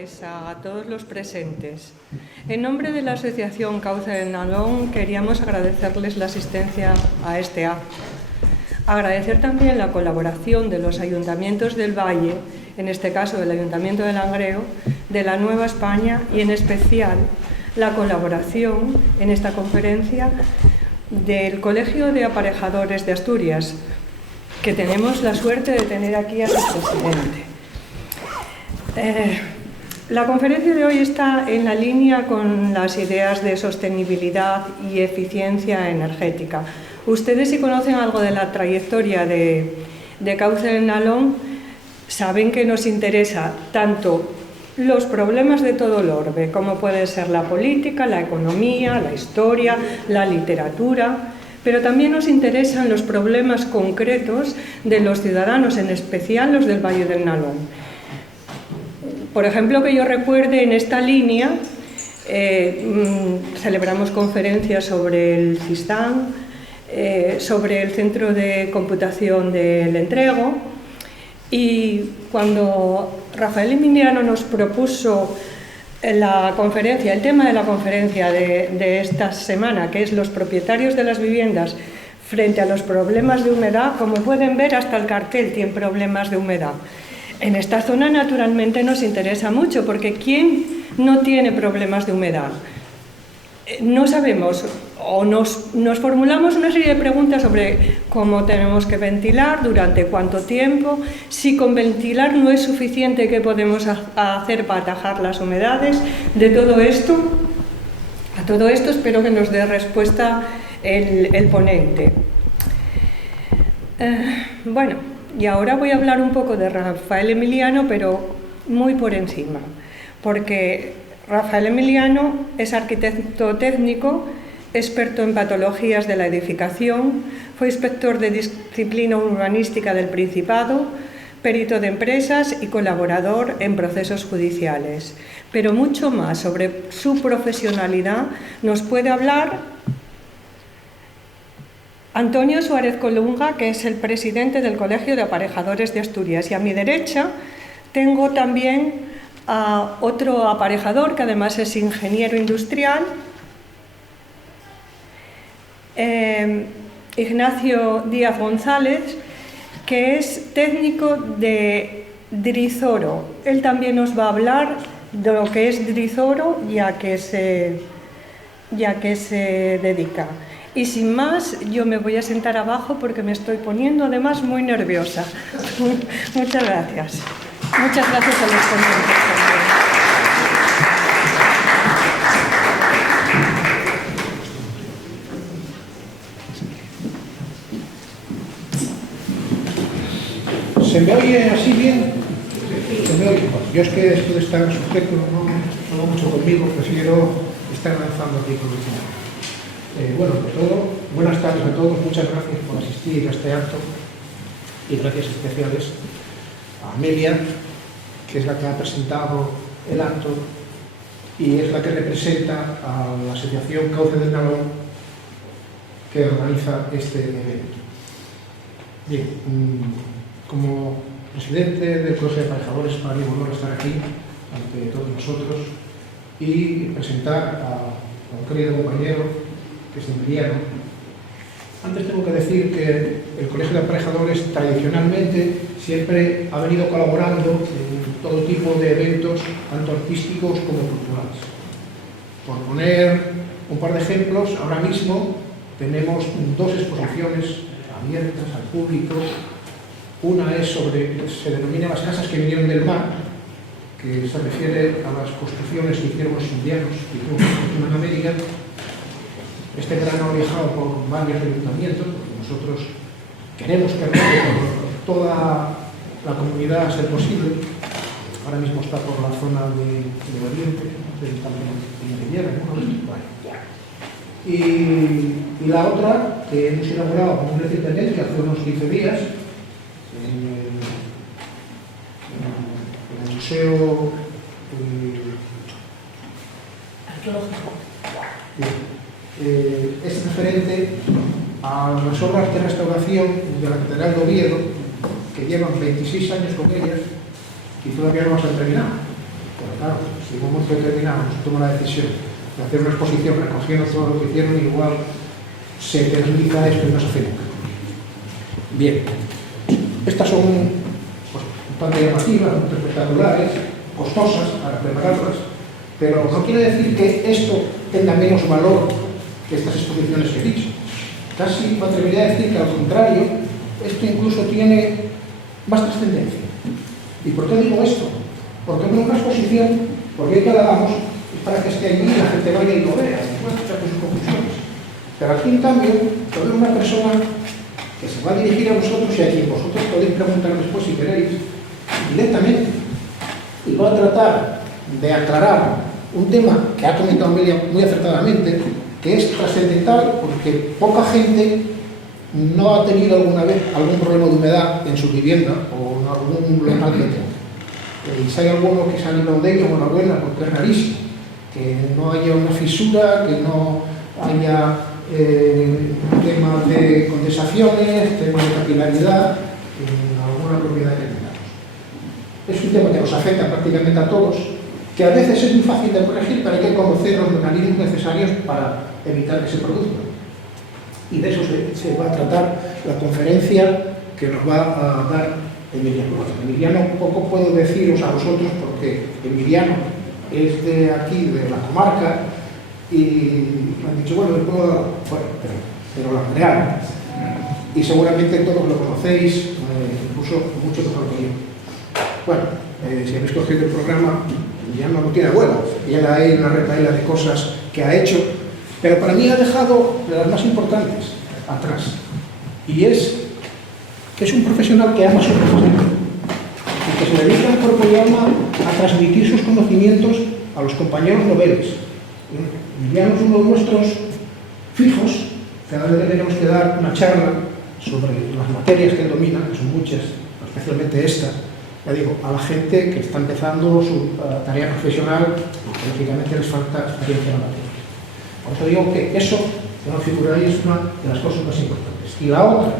tardes a todos los presentes. En nombre de la Asociación Cauce del Nalón queríamos agradecerles la asistencia a este acto. Agradecer también la colaboración de los ayuntamientos del Valle, en este caso del Ayuntamiento de Langreo, de la Nueva España y en especial la colaboración en esta conferencia del Colegio de Aparejadores de Asturias, que tenemos la suerte de tener aquí a su presidente. La conferencia de hoy está en la línea con las ideas de sostenibilidad y eficiencia energética. Ustedes, si conocen algo de la trayectoria de Cauce del Nalón, saben que nos interesa tanto los problemas de todo el orbe, como pueden ser la política, la economía, la historia, la literatura, pero también nos interesan los problemas concretos de los ciudadanos, en especial los del Valle del Nalón. Por ejemplo, que yo recuerde, en esta línea celebramos conferencias sobre el CISTAN, sobre el Centro de Computación del Entrego, y cuando Rafael Emiliano nos propuso la conferencia, el tema de la conferencia de esta semana, que es los propietarios de las viviendas frente a los problemas de humedad, como pueden ver, hasta el cartel tiene problemas de humedad. En esta zona, naturalmente, nos interesa mucho, porque ¿quién no tiene problemas de humedad? No sabemos, o nos formulamos una serie de preguntas sobre cómo tenemos que ventilar, durante cuánto tiempo, si con ventilar no es suficiente, qué podemos hacer para atajar las humedades. De todo esto, a todo esto espero que nos dé respuesta el ponente. Bueno, y ahora voy a hablar un poco de Rafael Emiliano, pero muy por encima, porque Rafael Emiliano es arquitecto técnico, experto en patologías de la edificación, fue inspector de disciplina urbanística del Principado, perito de empresas y colaborador en procesos judiciales. Pero mucho más sobre su profesionalidad nos puede hablar Antonio Suárez Colunga, que es el presidente del Colegio de Aparejadores de Asturias. Y a mi derecha tengo también a otro aparejador, que además es ingeniero industrial, Ignacio Díaz González, que es técnico de Drizoro. Él también nos va a hablar de lo que es Drizoro, ya que se dedica. Y sin más, yo me voy a sentar abajo porque me estoy poniendo además muy nerviosa. Muchas gracias. Muchas gracias a los ponentes también. ¿Se me oye así bien? ¿Se me oye? Yo es que esto de estar sujeto no va mucho conmigo, prefiero estar avanzando aquí con el señor. Bueno, por todo, buenas tardes a todos, muchas gracias por asistir a este acto y gracias especiales a Amelia, que es la que ha presentado el acto y es la que representa a la Asociación Cauce del Nalón, que organiza este evento. Bien, como presidente del Colegio de Aparejadores, para mí es un honor estar aquí ante todos nosotros y presentar a un querido compañero, que es Emiliano. Antes tengo que decir que el Colegio de Aparejadores tradicionalmente siempre ha venido colaborando en todo tipo de eventos, tanto artísticos como culturales. Por poner un par de ejemplos, ahora mismo tenemos dos exposiciones abiertas al público. Una es sobre, se denomina las casas que vinieron del mar, que se refiere a las construcciones que hicieron los indianos que hicieron en América. Este verano ha viajado por varios ayuntamientos, porque nosotros queremos que por toda la comunidad a ser posible. Ahora mismo está por la zona de Oriente, también en Riviera, ¿no? Y la otra, que hemos inaugurado muy recientemente, hace unos 15 días, en el Museo Arqueológico. Es referente a las obras de restauración de la Catedral de Oviedo, que llevan 26 años con ellas y todavía no las han terminado. Pero claro, si en un momento determinado se toma la decisión de hacer una exposición recogiendo todo lo que hicieron, igual se termina esto y no se hace nunca. Bien, estas son pues, un tanto llamativas, muy espectaculares, costosas para prepararlas, pero no quiere decir que esto tenga menos valor que estas exposiciones que he dicho. Casi me atrevería a decir que al contrario, esto incluso tiene más trascendencia. ¿Y por qué digo esto? Porque en una exposición, porque hoy que la hagamos, es para que esté allí y la gente vaya y lo vea, y pueda escuchar sus conclusiones. Pero aquí, en cambio, todo una persona que se va a dirigir a vosotros y a quien vosotros podéis preguntar después si queréis, directamente. Y va a tratar de aclarar un tema que ha comentado Amelia muy acertadamente, que es trascendental porque poca gente no ha tenido alguna vez algún problema de humedad en su vivienda o en algún local que tenga. Y si hay alguno que se ha librado de ello, enhorabuena, porque es rarísimo. Que no haya una fisura, que no haya temas de condensaciones, temas de capilaridad en alguna propiedad que tengamos. Es un tema que nos afecta prácticamente a todos, que a veces es muy fácil de corregir, pero hay que conocer los mecanismos necesarios para evitar que se produzca. Y de eso se va a tratar la conferencia que nos va a dar Emiliano. Emiliano poco puedo deciros a vosotros porque Emiliano es de aquí, de la comarca, y me han dicho, bueno, le puedo dar, bueno, pero la real. Y seguramente todos lo conocéis, incluso mucho mejor que yo. Bueno, si habéis cogido el programa, ya no tiene abuelo, ya hay una retahíla de cosas que ha hecho, pero para mí ha dejado de las más importantes atrás. Y es que es un profesional que ama su profesión y que se dedica en cuerpo y alma a transmitir sus conocimientos a los compañeros noveles. Emiliano es uno de nuestros fijos, cada vez tenemos que dar una charla sobre las materias que él domina, que son muchas, especialmente esta. Ya digo, a la gente que está empezando su tarea profesional, lógicamente les falta experiencia en la materia. Por eso digo que eso, que no figuráis, es una de las cosas más importantes. Y la otra,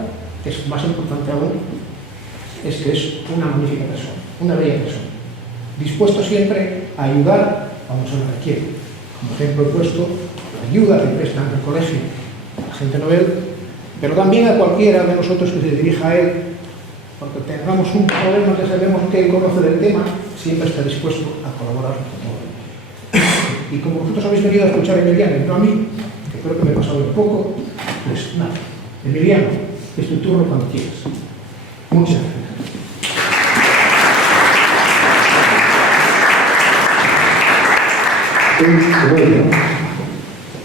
que es más importante aún, es que es una magnífica persona, una bella persona, dispuesto siempre a ayudar cuando se lo requiere. Como ejemplo he puesto la ayuda que prestan en el colegio a la gente novel, pero también a cualquiera de nosotros que se dirija a él, porque tengamos un problema que sabemos que él conoce del tema, siempre está dispuesto a colaborar con todo. Y como vosotros habéis venido a escuchar a Emiliano y no a mí, que creo que me he pasado un poco, pues nada, Emiliano, es tu turno cuando quieras. Muchas gracias.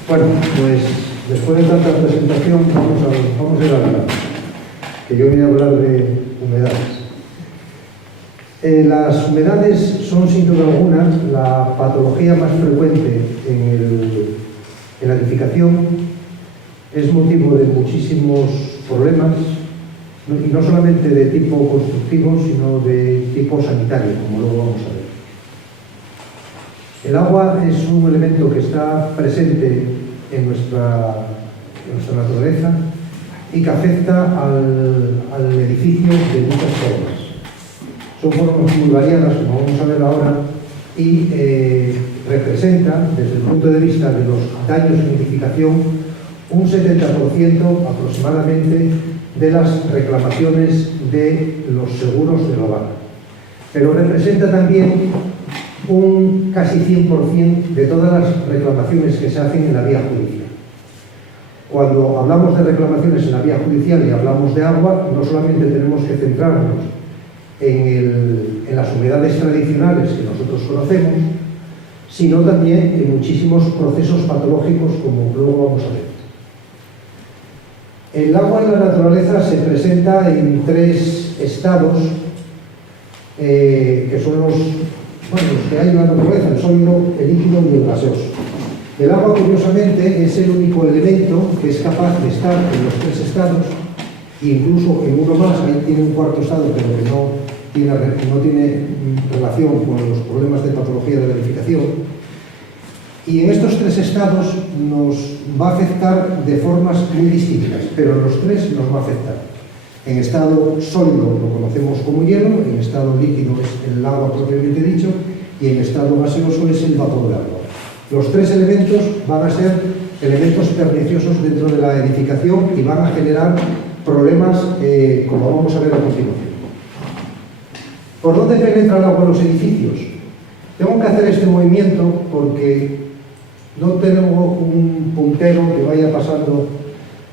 Bueno, pues después de tanta presentación vamos a ir a hablar, que yo vine a hablar de humedades. Las humedades son sin duda alguna la patología más frecuente en la edificación, es motivo de muchísimos problemas, y no solamente de tipo constructivo, sino de tipo sanitario, como luego vamos a ver. El agua es un elemento que está presente en nuestra naturaleza y que afecta al edificio de muchas formas. Son formas muy variadas, como vamos a ver ahora, y representa, desde el punto de vista de los daños en edificación, un 70% aproximadamente de las reclamaciones de los seguros del hogar. Pero representa también un casi 100% de todas las reclamaciones que se hacen en la vía judicial. Cuando hablamos de reclamaciones en la vía judicial y hablamos de agua, no solamente tenemos que centrarnos en las humedades tradicionales que nosotros conocemos, sino también en muchísimos procesos patológicos, como luego vamos a ver. El agua en la naturaleza se presenta en 3 estados, que son los que hay en la naturaleza: el sólido, el líquido y el gaseoso. El agua, curiosamente, es el único elemento que es capaz de estar en los 3 estados, e incluso en uno más. Ahí tiene un 4º estado, pero que no tiene relación con los problemas de patología de la edificación. Y en estos 3 estados nos va a afectar de formas muy distintas, pero en los 3 nos va a afectar. En estado sólido lo conocemos como hielo, en estado líquido es el agua propiamente dicho, y en estado gaseoso es el vapor de agua. Los tres elementos van a ser elementos perniciosos dentro de la edificación y van a generar problemas como vamos a ver a continuación. ¿Por dónde penetra el agua en los edificios? Tengo que hacer este movimiento porque no tengo un puntero que vaya pasando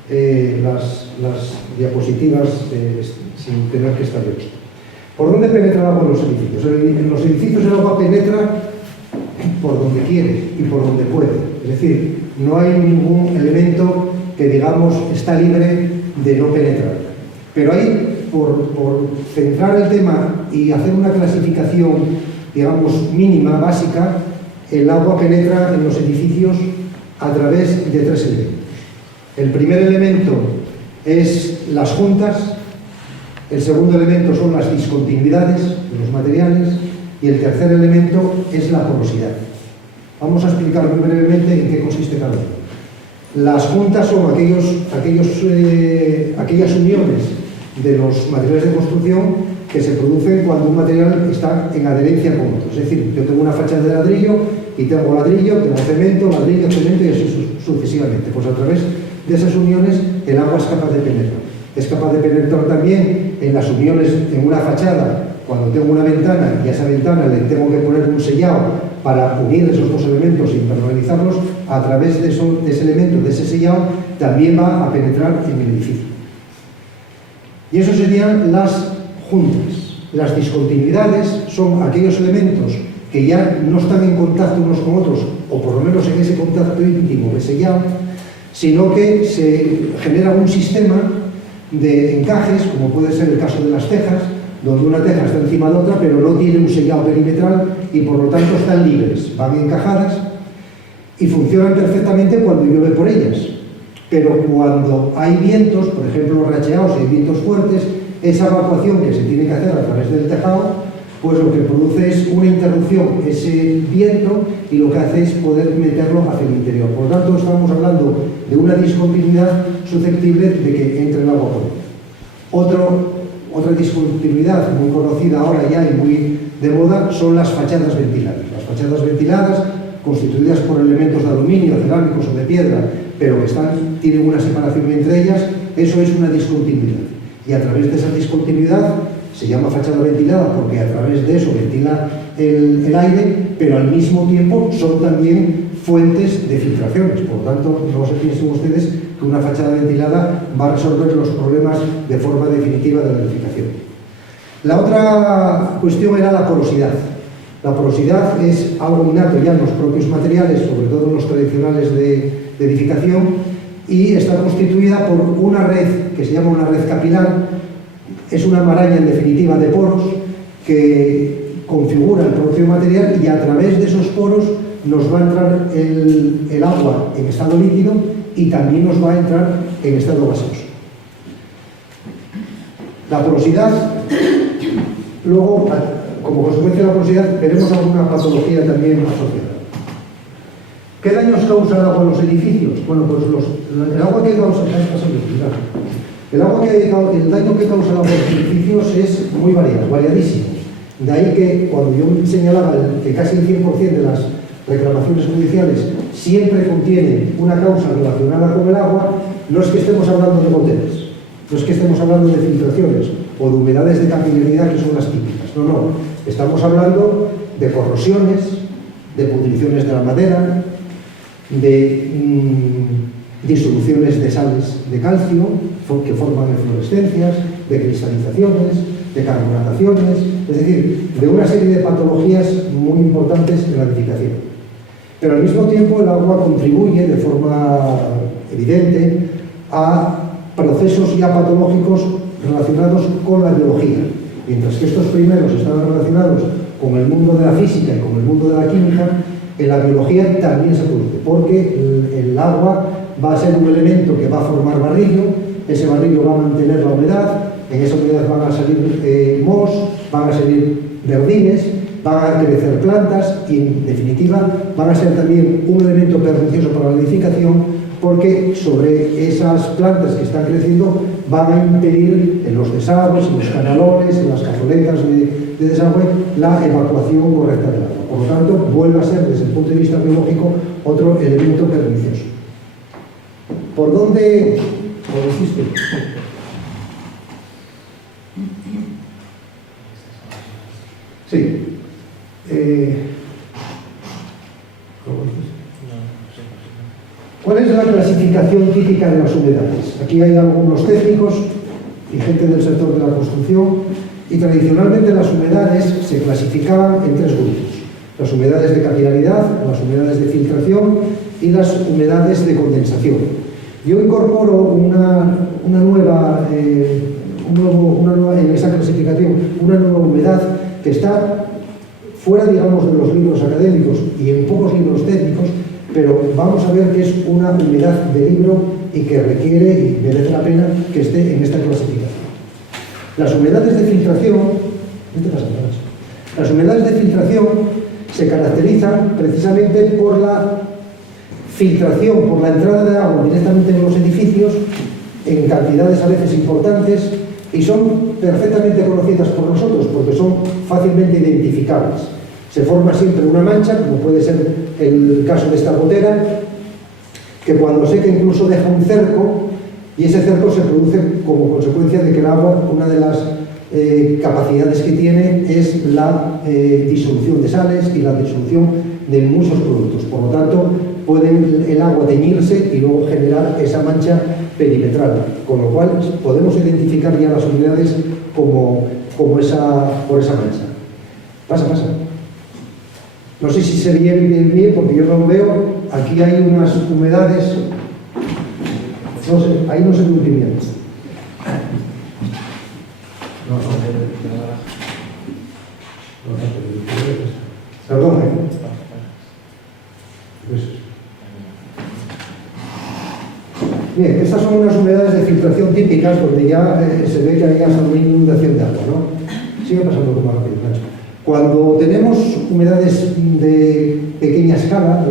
las diapositivas sin tener que estar yo. ¿Por dónde penetra el agua en los edificios? En los edificios el agua penetra por donde quiere y por donde puede. Es decir, no hay ningún elemento que, digamos, está libre de no penetrar. Pero ahí, por centrar el tema y hacer una clasificación, digamos, mínima, básica, el agua penetra en los edificios a través de tres elementos. El primer elemento es las juntas, el segundo elemento son las discontinuidades de los materiales y el tercer elemento es la porosidad. Vamos a explicar muy brevemente en qué consiste cada uno. Las juntas son aquellas uniones de los materiales de construcción que se producen cuando un material está en adherencia con otro. Es decir, yo tengo una fachada de ladrillo y tengo ladrillo, tengo cemento, ladrillo, cemento y así sucesivamente. Pues a través de esas uniones el agua es capaz de penetrar. Es capaz de penetrar también en las uniones en una fachada. Cuando tengo una ventana y a esa ventana le tengo que poner un sellado para unir esos dos elementos e impermeabilizarlos, a través de ese elemento, de ese sellado, también va a penetrar en el edificio. Y eso serían las juntas. Las discontinuidades son aquellos elementos que ya no están en contacto unos con otros, o por lo menos en ese contacto íntimo de sellado, sino que se genera un sistema de encajes, como puede ser el caso de las tejas, donde una teja está encima de otra, pero no tiene un sellado perimetral y por lo tanto están libres, van encajadas y funcionan perfectamente cuando llueve por ellas. Pero cuando hay vientos, por ejemplo racheados y vientos fuertes, esa evacuación que se tiene que hacer a través del tejado, pues lo que produce es una interrupción, ese viento, y lo que hace es poder meterlo hacia el interior. Por lo tanto, estamos hablando de una discontinuidad susceptible de que entre el agua por ella. Otra discontinuidad muy conocida ahora ya y muy de moda son las fachadas ventiladas. Las fachadas ventiladas, constituidas por elementos de aluminio, cerámicos o de piedra, pero que tienen una separación entre ellas, eso es una discontinuidad. Y a través de esa discontinuidad se llama fachada ventilada porque a través de eso ventila el aire, pero al mismo tiempo son también fuentes de filtraciones. Por lo tanto, no se piensen ustedes que una fachada ventilada va a resolver los problemas de forma definitiva de la edificación. La otra cuestión era la porosidad. La porosidad es algo innato ya en los propios materiales, sobre todo en los tradicionales de edificación, y está constituida por una red que se llama una red capilar. Es una maraña en definitiva de poros que configura el propio material y a través de esos poros nos va a entrar el agua en estado líquido y también nos va a entrar en estado gaseoso. La porosidad, luego, como consecuencia de la porosidad, veremos alguna patología también asociada. ¿Qué daños causa el agua en los edificios? Bueno, pues el agua que causa... El daño que causa el agua en los edificios es muy variadísimo. De ahí que cuando yo señalaba que casi el 100% de las reclamaciones judiciales siempre contienen una causa relacionada con el agua, no es que estemos hablando de goteras, no es que estemos hablando de filtraciones o de humedades de capilaridad que son las típicas, no, estamos hablando de corrosiones, de pudriciones de la madera, de disoluciones de sales de calcio que forman eflorescencias, de cristalizaciones, de carbonataciones, es decir, de una serie de patologías muy importantes en la edificación. Pero al mismo tiempo el agua contribuye de forma evidente a procesos ya patológicos relacionados con la biología. Mientras que estos primeros estaban relacionados con el mundo de la física y con el mundo de la química, en la biología también se produce, porque el agua va a ser un elemento que va a formar barrillo, ese barrillo va a mantener la humedad, en esa humedad van a salir mohos, van a salir verdines, van a crecer plantas y, en definitiva, van a ser también un elemento pernicioso para la edificación porque sobre esas plantas que están creciendo van a impedir en los desagües, en los canalones, en las cazoletas de desagüe, la evacuación correcta del agua. Por lo tanto, vuelve a ser, desde el punto de vista biológico, otro elemento pernicioso. ¿Por dónde lo hiciste? Sí. ¿Cuál es la clasificación típica de las humedades? Aquí hay algunos técnicos y gente del sector de la construcción, y tradicionalmente las humedades se clasificaban en 3 grupos: las humedades de capilaridad, las humedades de filtración y las humedades de condensación. Yo incorporo una nueva en esa clasificación, una nueva humedad que está fuera, digamos, de los libros académicos y en pocos libros técnicos, pero vamos a ver que es una humedad de libro y que requiere y merece la pena que esté en esta clasificación. Las humedades de filtración, las humedades de filtración se caracterizan precisamente por la filtración, por la entrada de agua directamente en los edificios en cantidades a veces importantes, y son perfectamente conocidas por nosotros porque son fácilmente identificables. Se forma siempre una mancha, como puede ser el caso de esta gotera, que cuando seca incluso deja un cerco, y ese cerco se produce como consecuencia de que el agua, una de las capacidades que tiene es la disolución de sales y la disolución de muchos productos. Por lo tanto, puede el agua teñirse y luego generar esa mancha perimetral, con lo cual podemos identificar ya las humedades por esa mancha. Pasa. No sé si se ve bien, porque yo no lo veo. Aquí hay unas humedades, no sé, ahí no se ve un pimiento. Perdón, Bien, estas son unas humedades de filtración típicas donde ya se ve que hay hasta una inundación de agua, ¿no? Sigue pasando un poco más rápido, Nacho. Cuando tenemos humedades de pequeña escala,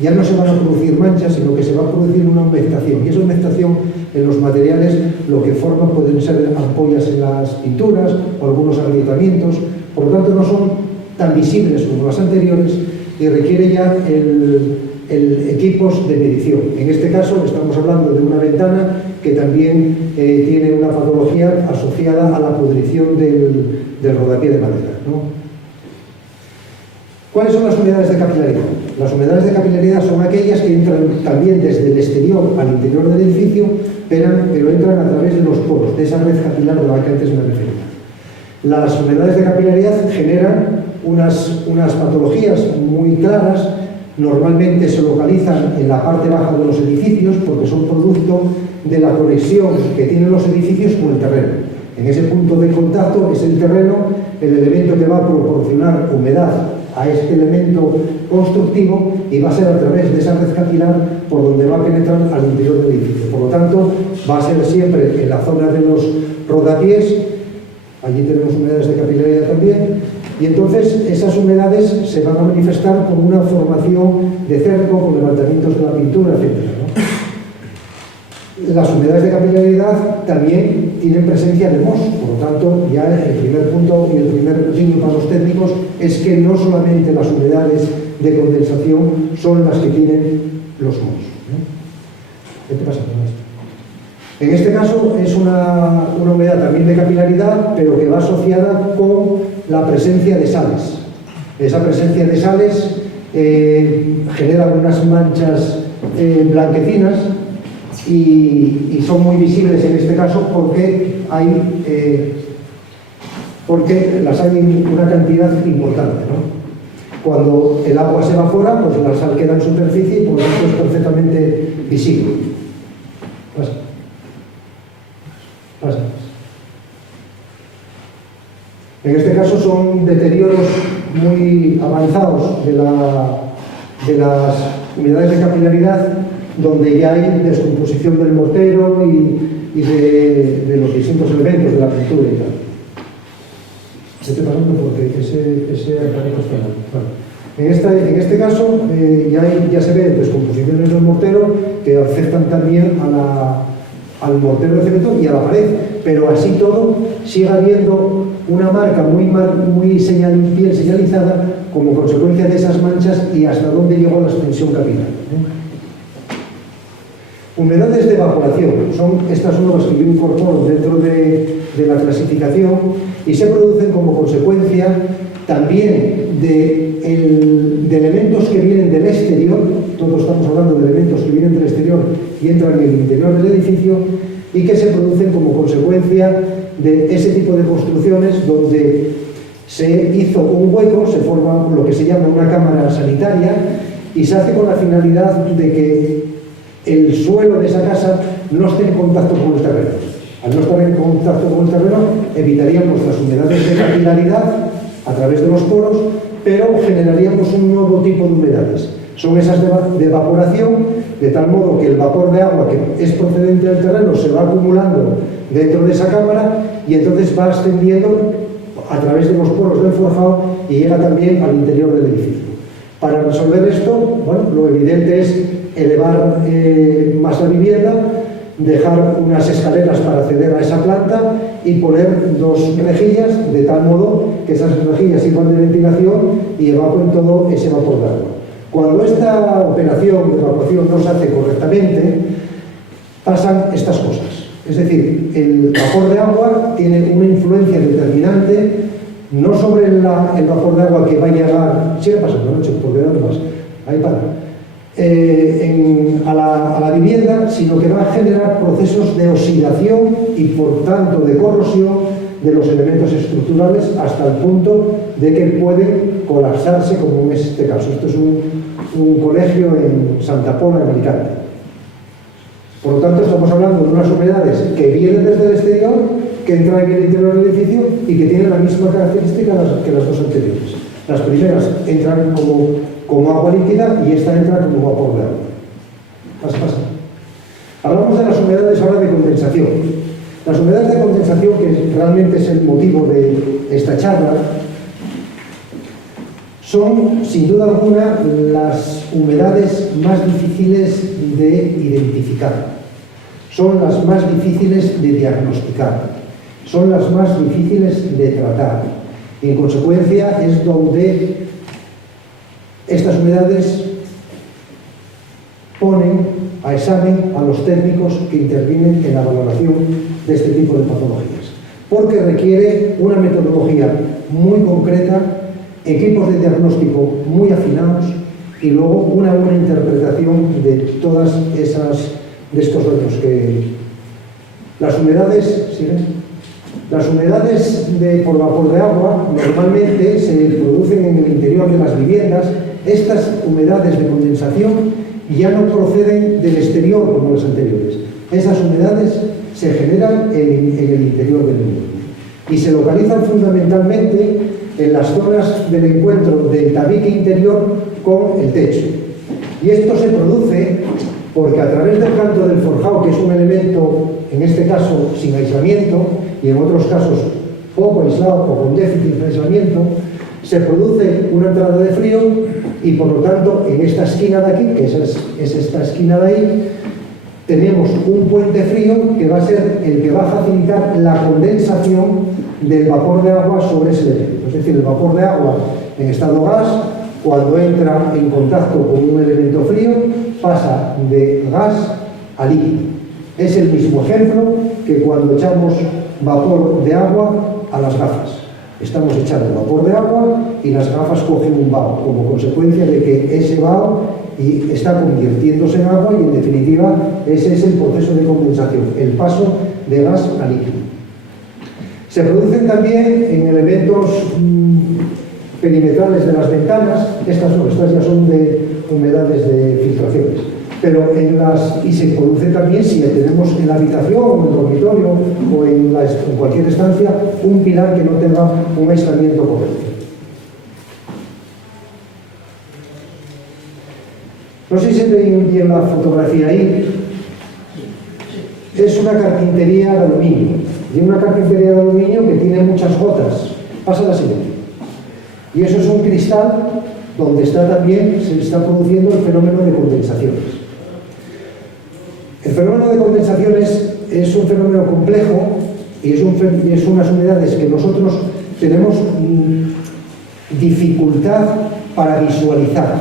ya no se van a producir manchas, sino que se va a producir una humectación. Y esa humectación en los materiales lo que forman pueden ser ampollas en las pinturas o algunos agrietamientos. Por lo tanto, no son tan visibles como las anteriores y requiere ya equipos de medición. En este caso estamos hablando de una ventana que también tiene una patología asociada a la pudrición del rodapié de madera, ¿no? ¿Cuáles son las humedades de capilaridad? Las humedades de capilaridad son aquellas que entran también desde el exterior al interior del edificio, pero entran a través de los poros, de esa red capilar de la que antes me refería. Las humedades de capilaridad generan unas patologías muy claras. Normalmente se localizan en la parte baja de los edificios porque son producto de la conexión que tienen los edificios con el terreno. En ese punto de contacto es el terreno el elemento que va a proporcionar humedad a este elemento constructivo, y va a ser a través de esa red capilar por donde va a penetrar al interior del edificio. Por lo tanto, va a ser siempre en la zona de los rodapiés. Allí tenemos humedades de capilaridad también. Y entonces esas humedades se van a manifestar como una formación de cerco, con levantamientos de la pintura, etc., ¿no? Las humedades de capilaridad también tienen presencia de mos. Por lo tanto, ya el primer punto y el primer signo para los técnicos es que no solamente las humedades de condensación son las que tienen los mos. ¿Qué te pasa con esto? En este caso es una humedad también de capilaridad, pero que va asociada con la presencia de sales. Esa presencia de sales genera unas manchas blanquecinas y son muy visibles en este caso porque las hay en una cantidad importante, ¿no? Cuando el agua se evapora, pues la sal queda en superficie y por lo tanto es perfectamente visible. Pasa. En este caso son deterioros muy avanzados de las humedades de capilaridad, donde ya hay descomposición del mortero y de los distintos elementos de la pintura y tal. Estoy pasando porque ese aparato está mal. En este caso ya se ve descomposiciones del mortero que afectan también al mortero de cemento y a la pared, pero así todo sigue habiendo una marca muy bien señalizada como consecuencia de esas manchas y hasta dónde llegó la extensión capilar. Humedades de evaporación son estas nuevas que yo incorporo dentro de la clasificación y se producen como consecuencia también de elementos que vienen del exterior. Todos estamos hablando de elementos que vienen del exterior y entran en el interior del edificio, y que se producen como consecuencia de ese tipo de construcciones donde se hizo un hueco, se forma lo que se llama una cámara sanitaria, y se hace con la finalidad de que el suelo de esa casa no esté en contacto con el terreno. Al no estar en contacto con el terreno, evitaríamos las humedades de capilaridad a través de los poros, pero generaríamos un nuevo tipo de humedades. Son esas de evaporación, de tal modo que el vapor de agua que es procedente del terreno se va acumulando dentro de esa cámara y entonces va ascendiendo a través de los poros del forjado y llega también al interior del edificio. Para resolver esto, bueno, lo evidente es elevar más la vivienda, dejar unas escaleras para acceder a esa planta y poner dos rejillas, de tal modo que esas rejillas sirvan de ventilación y evacúen todo ese vapor de agua. Cuando esta operación de evacuación no se hace correctamente, pasan estas cosas. Es decir, el vapor de agua tiene una influencia determinante no sobre el vapor de agua que va a llegar, sigue pasando, ¿no? Porque ¿dónde vas? Ahí para. A la vivienda, sino que va a generar procesos de oxidación y por tanto de corrosión de los elementos estructurales hasta el punto de que pueden colapsarse, como en este caso. Esto es un colegio en Santa Pola, en Alicante. Por lo tanto, estamos hablando de unas humedades que vienen desde el exterior, que entran en el interior del edificio y que tienen la misma característica que las dos anteriores. Las primeras entran como agua líquida y esta entra como vapor de agua. Pasa. Hablamos de las humedades ahora de condensación. Las humedades de condensación, que realmente es el motivo de esta charla, son, sin duda alguna, las humedades más difíciles de identificar. Son las más difíciles de diagnosticar. Son las más difíciles de tratar. Y en consecuencia es donde estas humedades ponen a examen a los técnicos que intervienen en la valoración de este tipo de patologías, porque requiere una metodología muy concreta, equipos de diagnóstico muy afinados y luego una buena interpretación de todas de estos datos que las humedades, ¿siguen? Las humedades por vapor de agua normalmente se producen en el interior de las viviendas. Estas humedades de condensación ya no proceden del exterior como las anteriores. Esas humedades se generan en el interior del inmueble y se localizan fundamentalmente en las zonas del encuentro del tabique interior con el techo. Y esto se produce porque a través del canto del forjado, que es un elemento, en este caso, sin aislamiento, y en otros casos poco aislado o con déficit de aislamiento, se produce una entrada de frío y por lo tanto en esta esquina de aquí, que es esta esquina de ahí, tenemos un puente frío que va a ser el que va a facilitar la condensación del vapor de agua sobre ese elemento. Es decir, el vapor de agua en estado gas, cuando entra en contacto con un elemento frío, pasa de gas a líquido. Es el mismo ejemplo que cuando echamos vapor de agua a las gafas. Estamos echando vapor de agua y las gafas cogen un vaho, como consecuencia de que ese vaho está convirtiéndose en agua y en definitiva ese es el proceso de condensación, el paso de gas a líquido. Se producen también en elementos perimetrales de las ventanas, estas ya son de humedades de filtraciones, pero y se produce también si tenemos en la habitación o en el dormitorio o en cualquier estancia un pilar que no tenga un aislamiento correcto. No sé si se ve bien la fotografía ahí. Es una carpintería de aluminio. Y una carpintería de aluminio que tiene muchas gotas. Pasa la siguiente. Y eso es un cristal donde se está produciendo el fenómeno de condensaciones. El fenómeno de condensaciones es un fenómeno complejo y es unas humedades que nosotros tenemos dificultad para visualizar,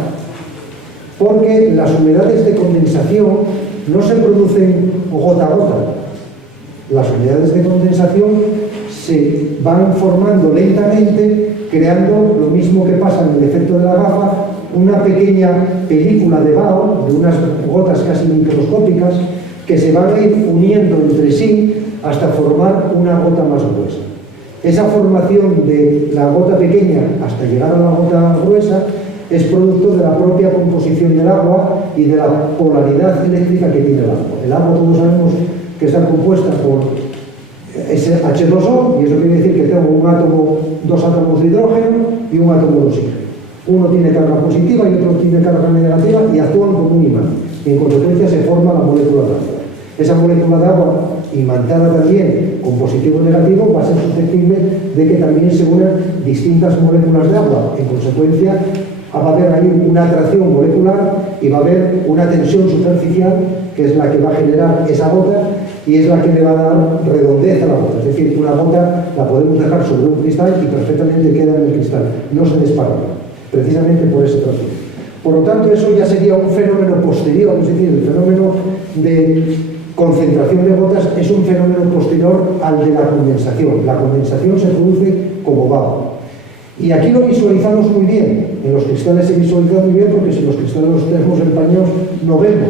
porque las humedades de condensación no se producen gota a gota. Las humedades de condensación se van formando lentamente, creando lo mismo que pasa en el efecto de la gafa, una pequeña película de vaho, de unas gotas casi microscópicas, que se van a ir uniendo entre sí hasta formar una gota más gruesa. Esa formación de la gota pequeña hasta llegar a la gota gruesa es producto de la propia composición del agua y de la polaridad eléctrica que tiene el agua. El agua, todos sabemos que está compuesta por H2O, y eso quiere decir que tengo dos átomos de hidrógeno y un átomo de oxígeno. Uno tiene carga positiva y otro tiene carga negativa y actúan como un imán. Y en consecuencia se forma la molécula de agua. Esa molécula de agua, imantada también con positivo y negativo, va a ser susceptible de que también se unan distintas moléculas de agua. En consecuencia, va a haber ahí una atracción molecular y va a haber una tensión superficial, que es la que va a generar esa gota y es la que le va a dar redondez a la gota. Es decir, una gota la podemos dejar sobre un cristal y perfectamente queda en el cristal, no se desparrama, precisamente por ese proceso. Por lo tanto, eso ya sería un fenómeno posterior, es decir, el fenómeno de concentración de gotas es un fenómeno posterior al de la condensación. La condensación se produce como vaho. Y aquí lo visualizamos muy bien. En los cristales se visualiza muy bien porque si los cristales los tenemos empañados no vemos,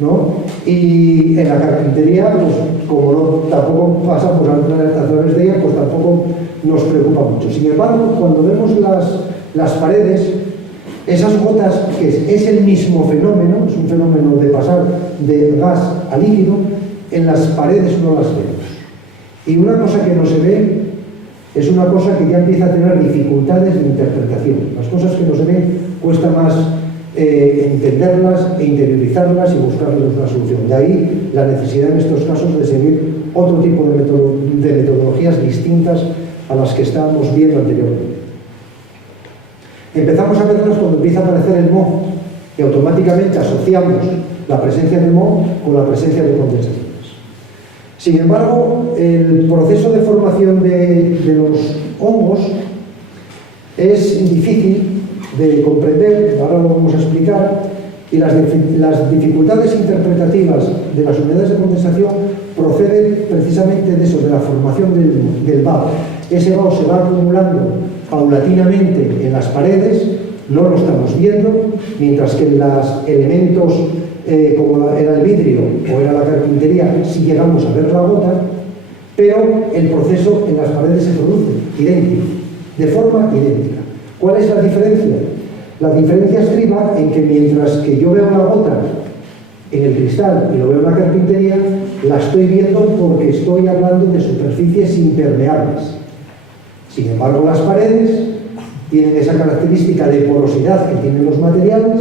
¿no? Y en la carpintería, pues como tampoco pasamos a través de ella, pues tampoco nos preocupa mucho. Sin embargo, cuando vemos las paredes, esas gotas, que es el mismo fenómeno, es un fenómeno de pasar de gas a líquido, en las paredes no las vemos. Y una cosa que no se ve es una cosa que ya empieza a tener dificultades de interpretación. Las cosas que no se ven cuesta más entenderlas e interiorizarlas y buscarles una solución. De ahí la necesidad en estos casos de seguir otro tipo de metodologías distintas a las que estábamos viendo anteriormente. Empezamos a verlas cuando empieza a aparecer el moho y automáticamente asociamos la presencia del moho con la presencia de condensaciones. Sin embargo, el proceso de formación de los hongos es difícil de comprender, ahora lo vamos a explicar, y las dificultades interpretativas de las unidades de condensación proceden precisamente de eso, de la formación del vaho. Ese vaho se va acumulando paulatinamente en las paredes, no lo estamos viendo, mientras que en los elementos como era el vidrio o era la carpintería, sí llegamos a ver la gota, pero el proceso en las paredes se produce idéntico, de forma idéntica. ¿Cuál es la diferencia? La diferencia estriba en que mientras que yo veo la gota en el cristal y lo veo en la carpintería, la estoy viendo porque estoy hablando de superficies impermeables. Sin embargo, las paredes tienen esa característica de porosidad que tienen los materiales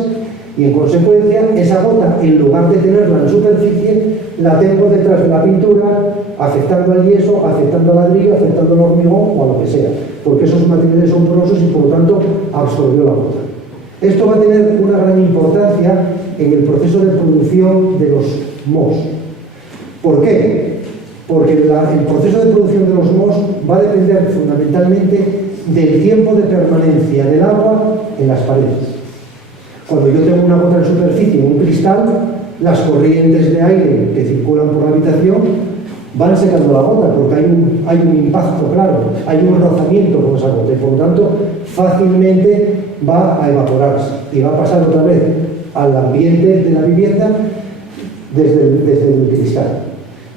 y, en consecuencia, esa gota, en lugar de tenerla en superficie, la tengo detrás de la pintura, afectando al yeso, afectando al ladrillo, afectando al hormigón o a lo que sea, porque esos materiales son porosos y, por lo tanto, absorbió la gota. Esto va a tener una gran importancia en el proceso de producción de los mohos. ¿Por qué? Porque el proceso de producción de los mohos va a depender fundamentalmente del tiempo de permanencia del agua en las paredes. Cuando yo tengo una gota en superficie, un cristal, las corrientes de aire que circulan por la habitación van secando la gota porque hay un impacto claro, hay un rozamiento con esa gota y por lo tanto fácilmente va a evaporarse y va a pasar otra vez al ambiente de la vivienda desde el cristal.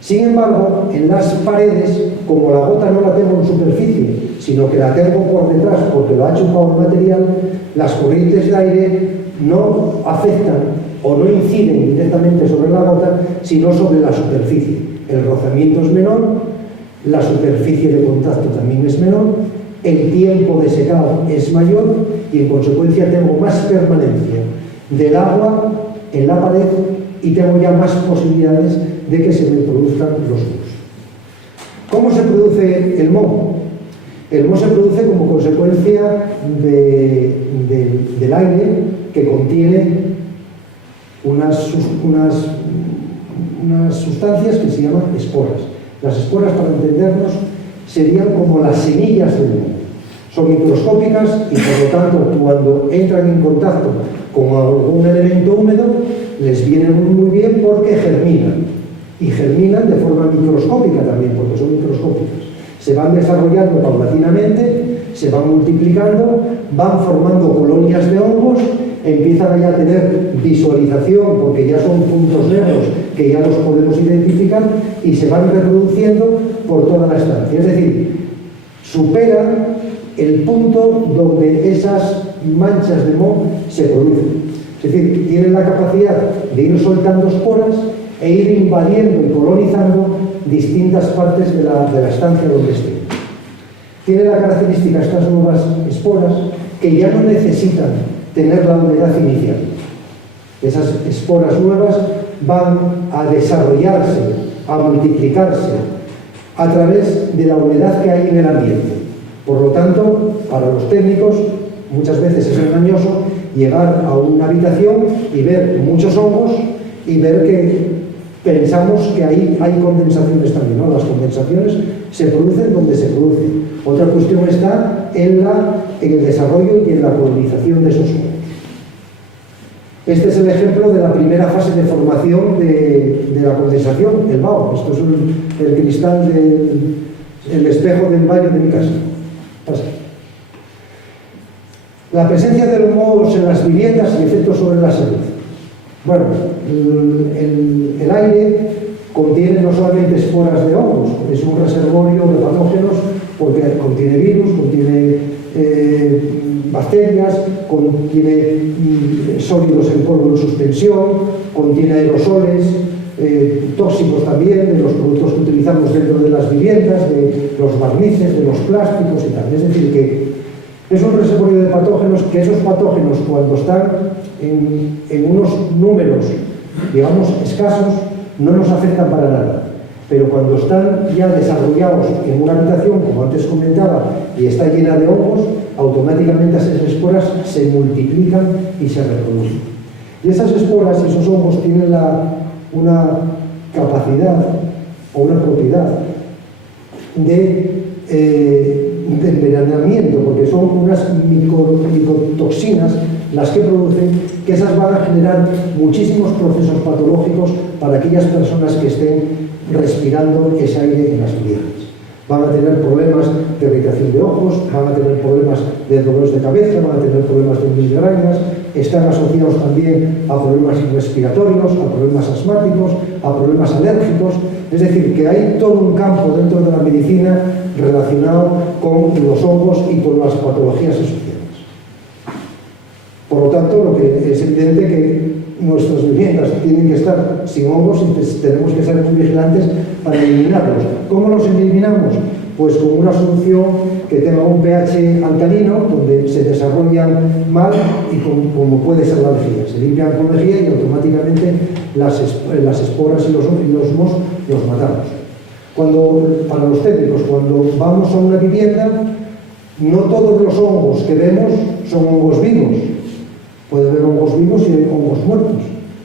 Sin embargo, en las paredes, como la gota no la tengo en superficie, sino que la tengo por detrás porque lo ha chupado el material, las corrientes de aire no afectan o no inciden directamente sobre la gota, sino sobre la superficie. El rozamiento es menor, la superficie de contacto también es menor, el tiempo de secado es mayor y en consecuencia tengo más permanencia del agua en la pared y tengo ya más posibilidades de que se me produzcan los mohos. ¿Cómo se produce el moho? El moho se produce como consecuencia del aire que contiene unas sustancias que se llaman esporas. Las esporas, para entendernos, serían como las semillas del moho. Son microscópicas y por lo tanto cuando entran en contacto con algún elemento húmedo les viene muy bien porque germinan. Y germinan de forma microscópica también, porque son microscópicas. Se van desarrollando paulatinamente, se van multiplicando, van formando colonias de hongos, empiezan ya a tener visualización porque ya son puntos negros que ya los podemos identificar y se van reproduciendo por toda la estancia. Es decir, superan el punto donde esas manchas de moho se producen. Es decir, tienen la capacidad de ir soltando esporas e ir invadiendo y colonizando distintas partes de la estancia donde estén. Tiene la característica estas nuevas esporas que ya no necesitan tener la humedad inicial. Esas esporas nuevas van a desarrollarse, a multiplicarse a través de la humedad que hay en el ambiente. Por lo tanto, para los técnicos muchas veces es engañoso llegar a una habitación y ver muchos hongos y ver que pensamos que ahí hay condensaciones también, ¿no? Las condensaciones se producen donde se producen. Otra cuestión está en el desarrollo y en la colonización de esos hongos. Este es el ejemplo de la primera fase de formación de la condensación, el vaho. Esto es el cristal del espejo del baño de mi casa. Pasa. La presencia de los mohos en las viviendas y efectos sobre la salud. Bueno, el aire contiene no solamente esporas de hongos, es un reservorio de patógenos porque contiene virus, contiene bacterias, contiene sólidos en polvo en suspensión, contiene aerosoles, tóxicos también de los productos que utilizamos dentro de las viviendas, de los barnices, de los plásticos y tal. Es decir, que es un reservorio de patógenos que esos patógenos cuando están en unos números, digamos, escasos, no nos afectan para nada. Pero cuando están ya desarrollados en una habitación, como antes comentaba, y está llena de hongos, automáticamente esas esporas se multiplican y se reproducen. Y esas esporas y esos hongos tienen una capacidad o una propiedad de envenenamiento, porque son unas micotoxinas las que producen, que esas van a generar muchísimos procesos patológicos para aquellas personas que estén respirando ese aire en las viviendas. Van a tener problemas de irritación de ojos, van a tener problemas de dolores de cabeza, van a tener problemas de migrañas, están asociados también a problemas respiratorios, a problemas asmáticos, a problemas alérgicos. Es decir, que hay todo un campo dentro de la medicina relacionado con los hongos y con las patologías asociadas. Por lo tanto, lo que es evidente que nuestras viviendas tienen que estar sin hongos y tenemos que ser muy vigilantes para eliminarlos. ¿Cómo los eliminamos? Pues con una solución que tenga un pH alcalino, donde se desarrollan mal y como puede ser la lejía. Se limpian con lejía y automáticamente las esporas y los mohos los matamos. Para los técnicos, cuando vamos a una vivienda, no todos los hongos que vemos son hongos vivos. Puede haber hongos vivos y hongos muertos.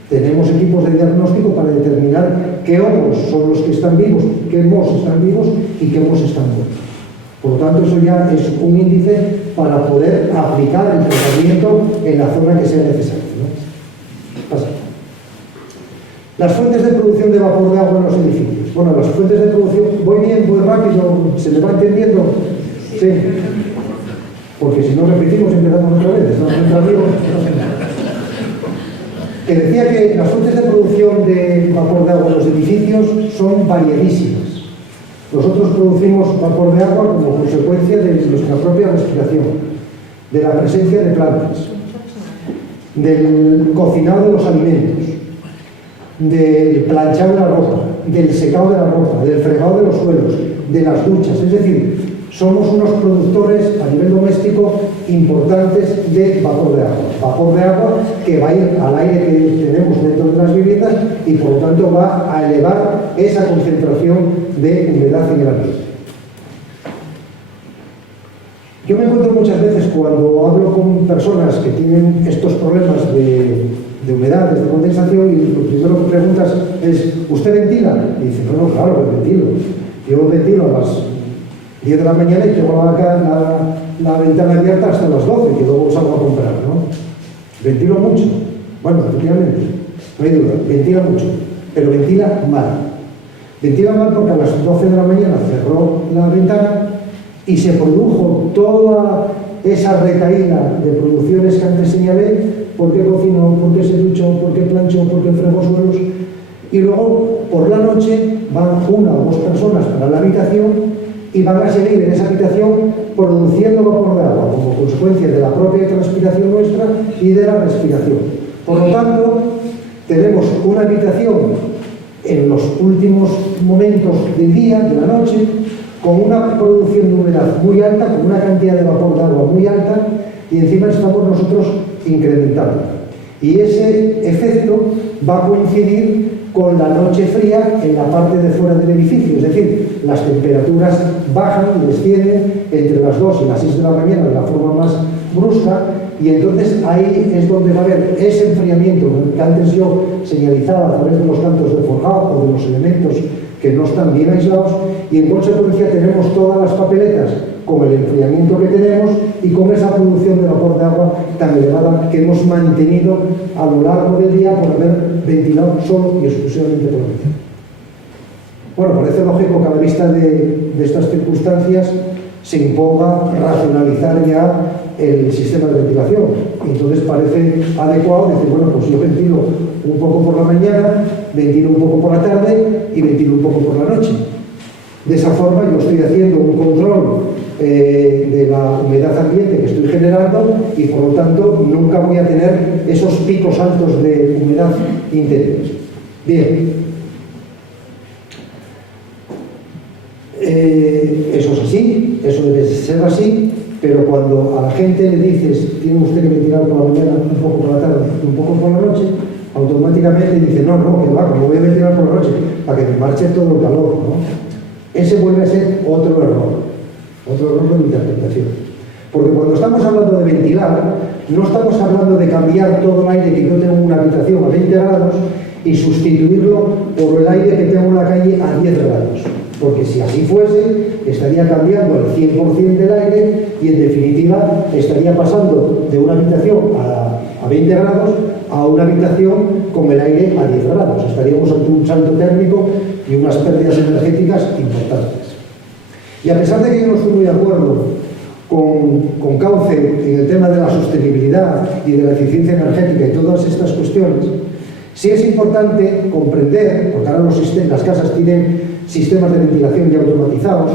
Tenemos equipos de diagnóstico para determinar qué hongos son los que están vivos, qué mohos están vivos y qué mohos están muertos. Por lo tanto, eso ya es un índice para poder aplicar el tratamiento en la zona que sea necesario, ¿no? Pasa. Las fuentes de producción de vapor de agua en los edificios. Bueno, las fuentes de producción, voy bien, voy rápido, ¿se me va entendiendo? Sí. Porque si no repetimos empezamos otra vez, ¿no? Que decía que las fuentes de producción de vapor de agua en los edificios son variadísimas. Nosotros producimos vapor de agua como consecuencia de nuestra propia respiración, de la presencia de plantas, del cocinado de los alimentos, del planchado de la ropa, del secado de la ropa, del fregado de los suelos, de las duchas. Es decir, somos unos productores a nivel doméstico importantes de vapor de agua. Vapor de agua que va a ir al aire que tenemos dentro de las viviendas y por lo tanto va a elevar esa concentración de humedad en el ambiente. Yo me encuentro muchas veces cuando hablo con personas que tienen estos problemas de humedad, de condensación, y lo primero que preguntas es: ¿usted ventila? Y dice: no, claro que ventilo. Yo ventilo a las 10 de la mañana y tengo la ventana abierta hasta las 12, que luego salgo a comprar, ¿no? ¿Ventilo mucho? Bueno, efectivamente, no hay duda, ventila mucho, pero ventila mal. Ventila mal porque a las 12 de la mañana cerró la ventana y se produjo toda esa recaída de producciones que antes señalé, por qué cocinó, por qué se duchó, por qué planchó, por qué fregó suelos, y luego por la noche van una o dos personas para la habitación y van a seguir en esa habitación produciendo vapor de agua como consecuencia de la propia transpiración nuestra y de la respiración. Por lo tanto, tenemos una habitación en los últimos momentos del día, de la noche, con una producción de humedad muy alta, con una cantidad de vapor de agua muy alta, y encima estamos nosotros incrementando. Y ese efecto va a coincidir con la noche fría en la parte de fuera del edificio, es decir, las temperaturas bajan y descienden entre las 2 y las 6 de la mañana de la forma más brusca, y entonces ahí es donde va a haber ese enfriamiento que antes yo señalizaba a través de los cantos de forjado o de los elementos que no están bien aislados, y en consecuencia tenemos todas las papeletas con el enfriamiento que tenemos y con esa producción de vapor de agua tan elevada que hemos mantenido a lo largo del día por haber ventilado solo y exclusivamente por la mañana. Bueno, parece lógico que a la vista de estas circunstancias se imponga racionalizar ya el sistema de ventilación. Y entonces parece adecuado decir, bueno, pues yo ventilo un poco por la mañana, ventilo un poco por la tarde y ventilo un poco por la noche. De esa forma yo estoy haciendo un control de la humedad ambiente que estoy generando y por lo tanto nunca voy a tener esos picos altos de humedad interiores. Bien. Eso es así, eso debe ser así, pero cuando a la gente le dices tiene usted que ventilar por la mañana, un poco por la tarde y un poco por la noche, automáticamente dice no, que va, como voy a ventilar por la noche para que me marche todo el calor, ¿no? Ese vuelve a ser otro error de interpretación. Porque cuando estamos hablando de ventilar, no estamos hablando de cambiar todo el aire que yo tengo en una habitación a 20 grados y sustituirlo por el aire que tengo en la calle a 10 grados. Porque si así fuese, estaría cambiando el 100% del aire y en definitiva estaría pasando de una habitación a 20 grados a una habitación con el aire a 10 grados. Estaríamos ante un salto térmico y unas pérdidas energéticas importantes. Y a pesar de que yo no estoy muy de acuerdo con Cauce en el tema de la sostenibilidad y de la eficiencia energética y todas estas cuestiones, sí es importante comprender, porque ahora las casas tienen sistemas de ventilación ya automatizados,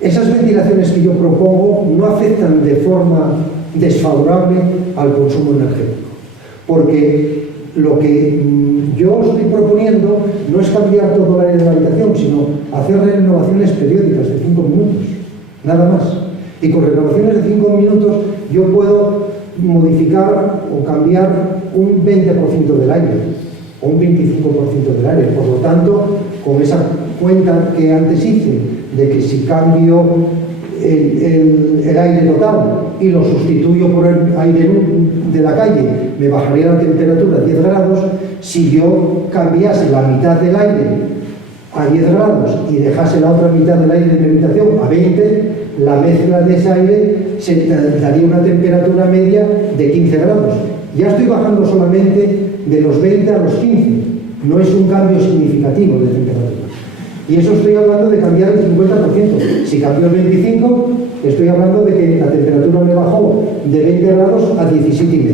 esas ventilaciones que yo propongo no afectan de forma desfavorable al consumo energético, porque lo que yo estoy proponiendo no es cambiar todo el aire de la habitación, sino hacer renovaciones periódicas de 5 minutos, nada más. Y con renovaciones de 5 minutos yo puedo modificar o cambiar un 20% del aire o un 25% del aire. Por lo tanto, con esa cuenta que antes hice de que si cambio el aire total y lo sustituyo por el aire de la calle, me bajaría la temperatura a 10 grados. Si yo cambiase la mitad del aire a 10 grados y dejase la otra mitad del aire de mi habitación a 20, la mezcla de ese aire se daría una temperatura media de 15 grados. Ya estoy bajando solamente de los 20 a los 15. No es un cambio significativo de temperatura. Y eso estoy hablando de cambiar el 50%. Si cambio el 25%, estoy hablando de que la temperatura me bajó de 20 grados a 17,5.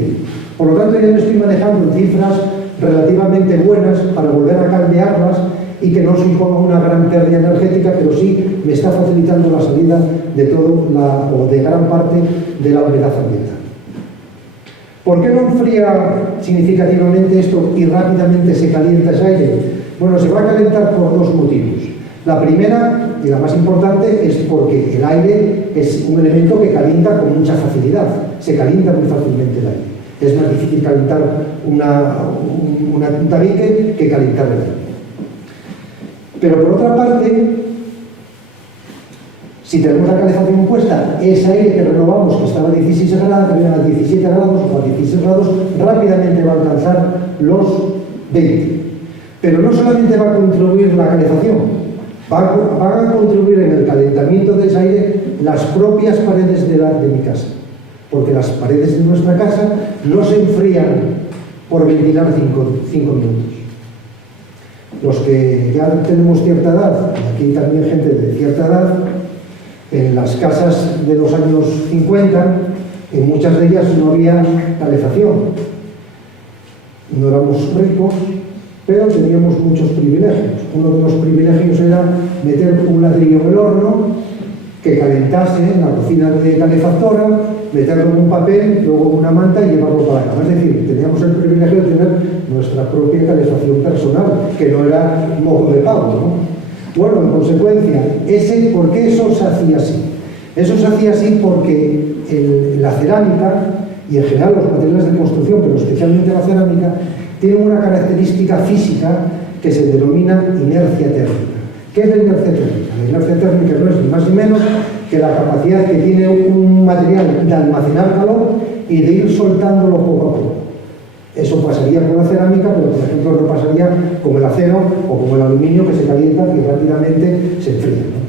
Por lo tanto, ya me estoy manejando cifras relativamente buenas para volver a cambiarlas y que no suponga una gran pérdida energética, pero sí me está facilitando la salida de o de gran parte de la humedad ambiental. ¿Por qué no enfría significativamente esto y rápidamente se calienta ese aire? Bueno, se va a calentar por dos motivos. La primera, y la más importante, es porque el aire es un elemento que calienta con mucha facilidad. Se calienta muy fácilmente el aire. Es más difícil calentar un tabique que calentar el aire. Pero por otra parte, si tenemos la calefacción puesta, ese aire que renovamos, que estaba a 17 grados o a 16 grados, rápidamente va a alcanzar los 20. Pero no solamente va a contribuir la calefacción, Van a contribuir en el calentamiento de ese aire las propias paredes de mi casa, porque las paredes de nuestra casa no se enfrían por ventilar 5 minutos. Los que ya tenemos cierta edad, y aquí también gente de cierta edad, en las casas de los años 50, en muchas de ellas no había calefacción. No éramos ricos, pero teníamos muchos privilegios. Uno de los privilegios era meter un ladrillo en el horno, que calentase en la cocina de calefactora, meterlo en un papel, luego en una manta y llevarlo para la cama. Es decir, teníamos el privilegio de tener nuestra propia calefacción personal, que no era mojo de pavo, ¿no? Bueno, en consecuencia, ¿por qué eso se hacía así? Eso se hacía así porque la cerámica, y en general los materiales de construcción, pero especialmente la cerámica, tienen una característica física que se denomina inercia térmica. ¿Qué es la inercia térmica? La inercia térmica no es ni más ni menos que la capacidad que tiene un material de almacenar calor y de ir soltándolo poco a poco. Eso pasaría con la cerámica, pero por ejemplo no pasaría con el acero o con el aluminio, que se calienta y rápidamente se enfría, ¿no?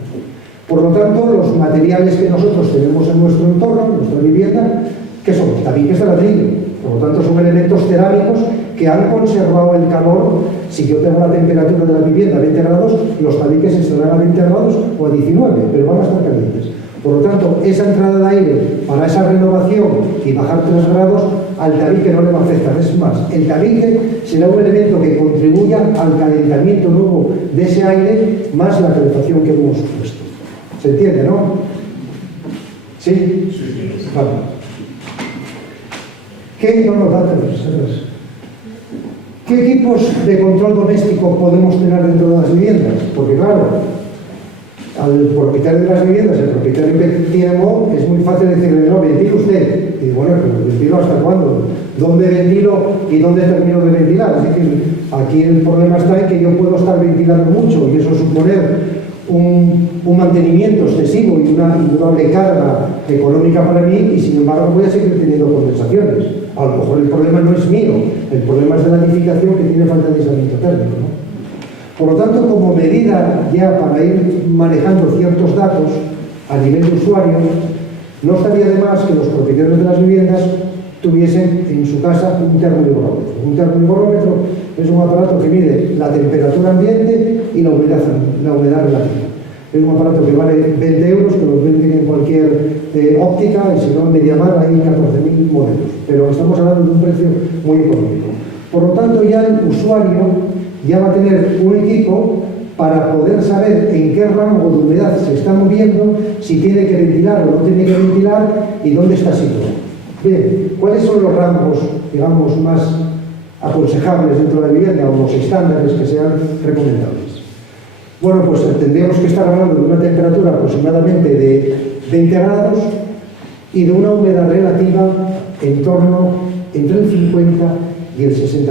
Por lo tanto, los materiales que nosotros tenemos en nuestro entorno, en nuestra vivienda, ¿qué son? Tabiques de ladrillo. Por lo tanto, son elementos cerámicos que han conservado el calor. Si yo tengo la temperatura de la vivienda a 20 grados, los tabiques estarán a 20 grados o a 19, pero van a estar calientes. Por lo tanto, esa entrada de aire para esa renovación y bajar 3 grados, al tabique no le va a afectar. Es más, el tabique será un elemento que contribuya al calentamiento nuevo de ese aire, más la calefacción que hemos puesto. ¿Se entiende, no? ¿Sí? Sí. Vale. ¿Qué no nos da ¿Qué equipos de control doméstico podemos tener dentro de las viviendas? Porque claro, al propietario de las viviendas, el propietario que tiene MOB, es muy fácil decirle, no, ventile usted. Y bueno, pero ¿ventilo hasta cuándo? ¿Dónde ventilo y dónde termino de ventilar? Es decir, aquí el problema está en que yo puedo estar ventilando mucho y eso suponer un mantenimiento excesivo y una indudable carga económica para mí, y sin embargo voy a seguir teniendo condensaciones. A lo mejor el problema no es mío, el problema es de la edificación, que tiene falta de aislamiento térmico, ¿no? Por lo tanto, como medida ya para ir manejando ciertos datos a nivel de usuario, no estaría de más que los propietarios de las viviendas tuviesen en su casa un termohigorómetro. Un termohigorómetro es un aparato que mide la temperatura ambiente y la humedad relativa. Es un aparato que vale 20 euros, que lo venden en cualquier óptica, y si no en Mediamar hay 14.000 modelos. Pero estamos hablando de un precio muy económico. Por lo tanto, ya el usuario ya va a tener un equipo para poder saber en qué rango de humedad se está moviendo, si tiene que ventilar o no tiene que ventilar y dónde está situado. Bien, ¿cuáles son los rangos, digamos, más aconsejables dentro de la vivienda, o los estándares que sean recomendables? Bueno, pues tendríamos que estar hablando de una temperatura aproximadamente de 20 grados y de una humedad relativa en torno entre el 50 y el 60%.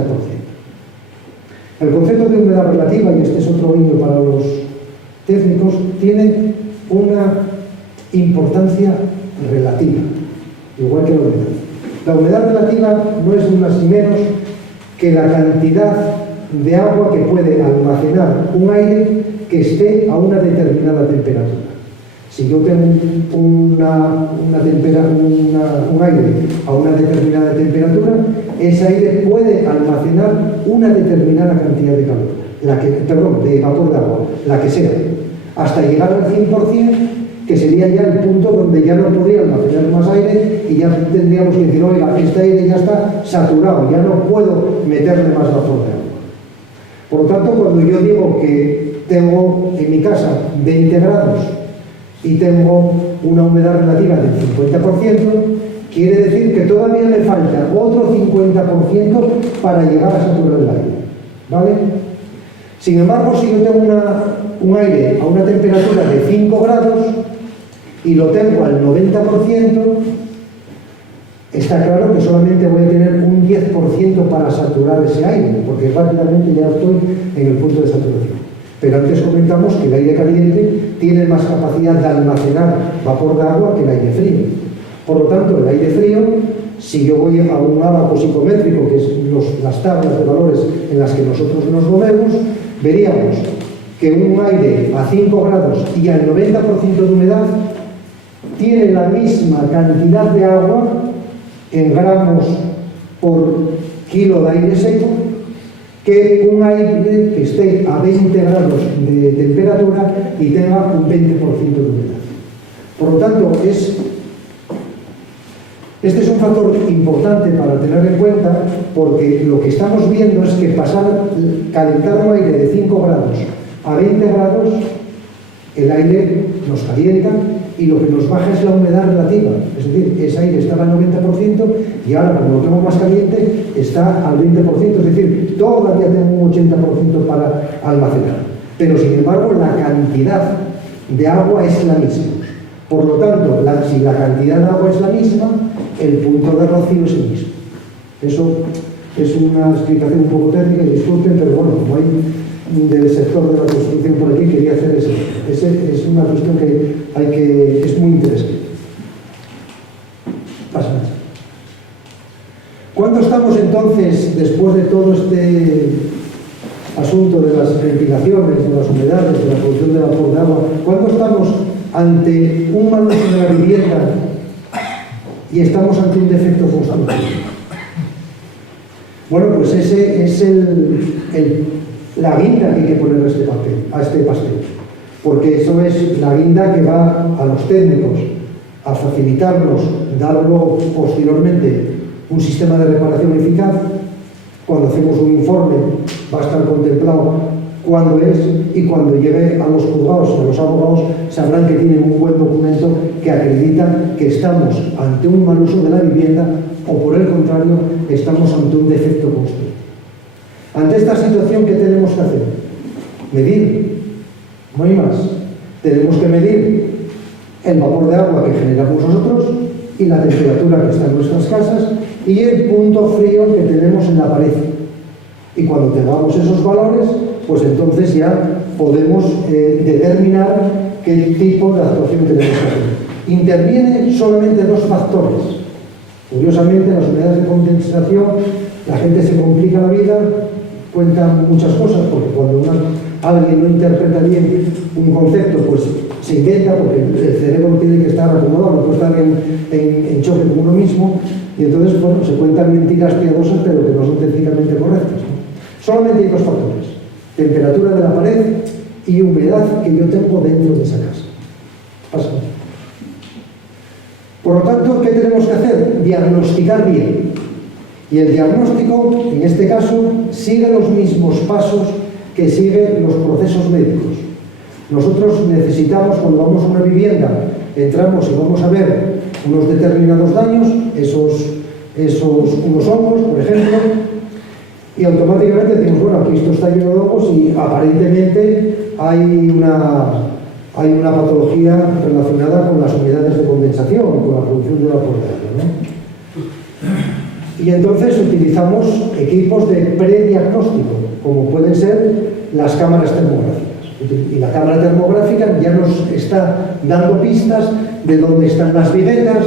El concepto de humedad relativa, y este es otro guiño para los técnicos, tiene una importancia relativa, igual que la humedad. La humedad relativa no es ni más ni menos que la cantidad de agua que puede almacenar un aire que esté a una determinada temperatura. Si yo tengo un aire a una determinada temperatura, ese aire puede almacenar una determinada cantidad de calor, de vapor de agua, la que sea, hasta llegar al 100%, que sería ya el punto donde ya no podría almacenar más aire y ya tendríamos que decir, oiga, este aire ya está saturado, ya no puedo meterle más vapor de agua. Por lo tanto, cuando yo digo que tengo en mi casa 20 grados y tengo una humedad relativa del 50%, quiere decir que todavía me falta otro 50% para llegar a saturar el aire, ¿vale? Sin embargo, si yo tengo un aire a una temperatura de 5 grados y lo tengo al 90%, está claro que solamente voy a tener un 10% para saturar ese aire, porque rápidamente ya estoy en el punto de saturación. Pero antes comentamos que el aire caliente tiene más capacidad de almacenar vapor de agua que el aire frío. Por lo tanto, el aire frío, si yo voy a un ábaco psicométrico, que es las tablas de valores en las que nosotros nos movemos, veríamos que un aire a 5 grados y al 90% de humedad tiene la misma cantidad de agua en gramos por kilo de aire seco que un aire que esté a 20 grados de temperatura y tenga un 20% de humedad. Por lo tanto, este es un factor importante para tener en cuenta, porque lo que estamos viendo es que calentar un aire de 5 grados a 20 grados, el aire nos calienta y lo que nos baja es la humedad relativa. Es decir, ese aire estaba al 90% y ahora, como lo tengo más caliente, está al 20%. Es decir, todavía tengo un 80% para almacenar. Pero, sin embargo, la cantidad de agua es la misma. Por lo tanto, si la cantidad de agua es la misma, el punto de rocío es el mismo. Eso es una explicación un poco técnica, disculpen, pero bueno, como hay del sector de la construcción por aquí, quería hacer eso. Es una cuestión que es muy interesante. Pasa. ¿Cuándo estamos entonces, después de todo este asunto de las ventilaciones, de las humedades, de la producción de vapor de agua, cuándo estamos ante un mal uso de la vivienda y estamos ante un defecto constructivo? Bueno, pues ese es la guinda que hay que poner a este pastel, porque eso es la guinda que va a los técnicos a facilitarnos, darlo posteriormente un sistema de reparación eficaz. Cuando hacemos un informe va a estar contemplado cuándo es, y cuando llegue a los juzgados y a los abogados sabrán que tienen un buen documento que acredita que estamos ante un mal uso de la vivienda o, por el contrario, estamos ante un defecto constructivo. Ante esta situación, ¿qué tenemos que hacer? Medir. No hay más. Tenemos que medir el vapor de agua que generamos nosotros y la temperatura que está en nuestras casas y el punto frío que tenemos en la pared. Y cuando tengamos esos valores, pues entonces ya podemos determinar qué tipo de actuación tenemos que hacer. Intervienen solamente dos factores. Curiosamente, en las unidades de condensación la gente se complica la vida, cuentan muchas cosas, porque cuando alguien no interpreta bien un concepto, pues se inventa, porque el cerebro tiene que estar acomodado, no puede estar en choque con uno mismo, y entonces, bueno, se cuentan mentiras piadosas, pero que no son técnicamente correctas, ¿no? Solamente hay dos factores: temperatura de la pared y humedad que yo tengo dentro de esa casa. Pasa. Por lo tanto, ¿qué tenemos que hacer? Diagnosticar bien. Y el diagnóstico, en este caso, sigue los mismos pasos que siguen los procesos médicos. Nosotros necesitamos, cuando vamos a una vivienda, entramos y vamos a ver unos determinados daños, unos hongos, por ejemplo, y automáticamente decimos, bueno, aquí esto está lleno de hongos y aparentemente hay una patología relacionada con las unidades de condensación, con la producción de vapor de agua, ¿no? Y entonces utilizamos equipos de prediagnóstico, como pueden ser las cámaras termográficas. Y la cámara termográfica ya nos está dando pistas de dónde están las viguetas,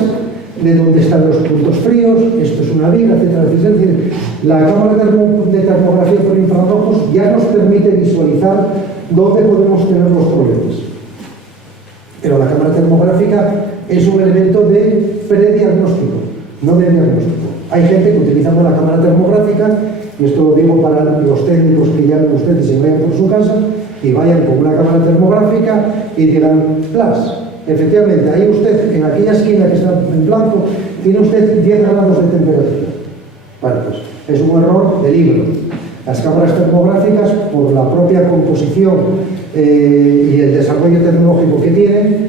de dónde están los puntos fríos, esto es una viga, etcétera, etcétera. Es decir, la cámara de termografía por infrarrojos ya nos permite visualizar dónde podemos tener los problemas. Pero la cámara termográfica es un elemento de prediagnóstico, no de diagnóstico. Hay gente que utilizando la cámara termográfica, y esto lo digo para los técnicos que llamen ustedes y vayan por su casa, y vayan con una cámara termográfica y digan, plas, efectivamente, ahí usted, en aquella esquina que está en blanco, tiene usted 10 grados de temperatura. Bueno, pues es un error de libro. Las cámaras termográficas, por la propia composición y el desarrollo tecnológico que tienen,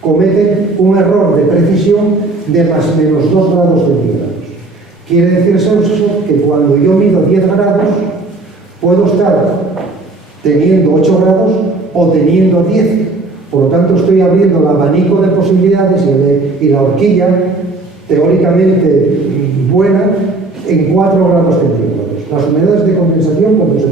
cometen un error de precisión de más o menos 2 grados centígrados. Quiere decirse eso que cuando yo mido 10 grados, puedo estar teniendo 8 grados o teniendo 10. Por lo tanto, estoy abriendo el abanico de posibilidades y la horquilla teóricamente buena en 4 grados centígrados. Las humedades de condensación, cuando se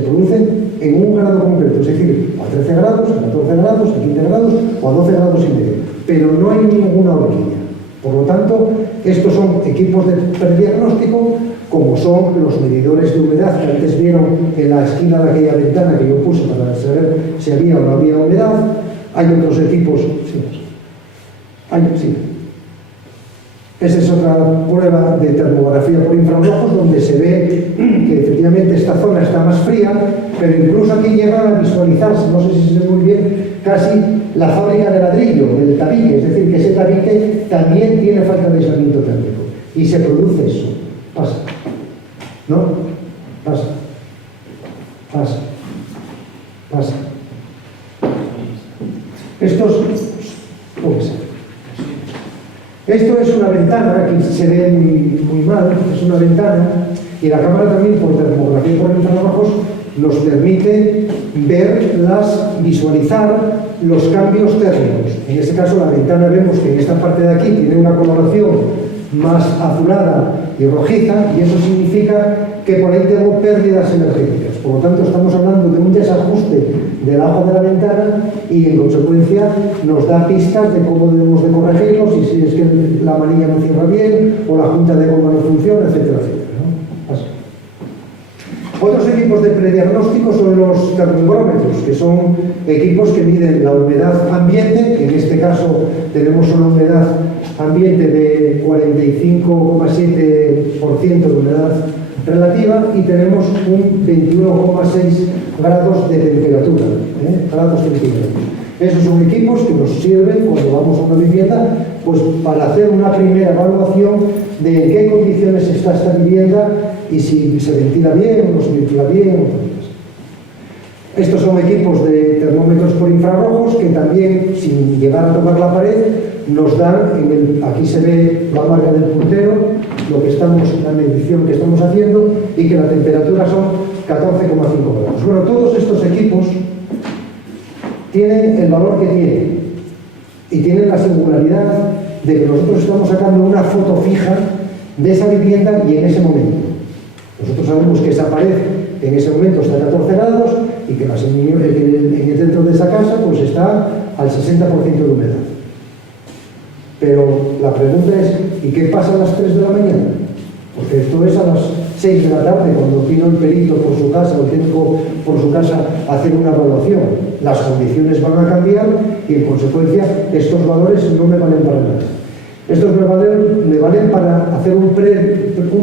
producen en un grado concreto, es decir, a 13 grados, a 14 grados, a 15 grados o a 12 grados y medio. Pero no hay ninguna horquilla. Por lo tanto, estos son equipos de prediagnóstico como son los medidores de humedad que antes vieron en la esquina de aquella ventana que yo puse para saber si había o no había humedad. Hay otros equipos, sí. Esa es otra prueba de termografía por infrarrojos donde se ve que efectivamente esta zona está más fría, pero incluso aquí llegan a visualizarse, no sé si se ve muy bien, casi la fábrica de ladrillo, del tabique, es decir, que ese tabique también tiene falta de aislamiento térmico y se produce eso. Pasa. ¿No? Pasa. Pasa. Pasa. Esto es una ventana que se ve muy mal, es una ventana, y la cámara también por termografía por infrarrojos nos permite visualizar los cambios térmicos. En este caso la ventana vemos que en esta parte de aquí tiene una coloración más azulada y rojiza, y eso significa que por ahí tengo pérdidas energéticas. Por lo tanto, estamos hablando de un desajuste del ajo de la ventana y, en consecuencia, nos da pistas de cómo debemos de corregirlos y si es que la manilla no cierra bien o la junta de goma no funciona, etcétera, etcétera, ¿no? Así. Otros equipos de prediagnóstico son los termómetros, que son equipos que miden la humedad ambiente, que en este caso tenemos una humedad ambiente de 45,7% de humedad relativa y tenemos un 21,6 grados de temperatura, grados centígrados. Esos son equipos que nos sirven cuando vamos a una vivienda pues para hacer una primera evaluación de en qué condiciones está esta vivienda y si se ventila bien o no se ventila bien. Estos son equipos de termómetros por infrarrojos que también, sin llegar a tocar la pared, nos dan, aquí se ve la marca del puntero, la medición que estamos haciendo, y que la temperatura son 14,5 grados. Bueno, todos estos equipos tienen el valor que tienen y tienen la singularidad de que nosotros estamos sacando una foto fija de esa vivienda y en ese momento. Nosotros sabemos que esa pared en ese momento está a 14 grados y que dentro de esa casa pues está al 60% de humedad. Pero la pregunta es, ¿y qué pasa a las 3 de la mañana? Porque esto es a las 6 de la tarde, cuando vino el perito por su casa, o el técnico por su casa, a hacer una evaluación. Las condiciones van a cambiar y, en consecuencia, estos valores no me valen para nada. Estos me valen para hacer un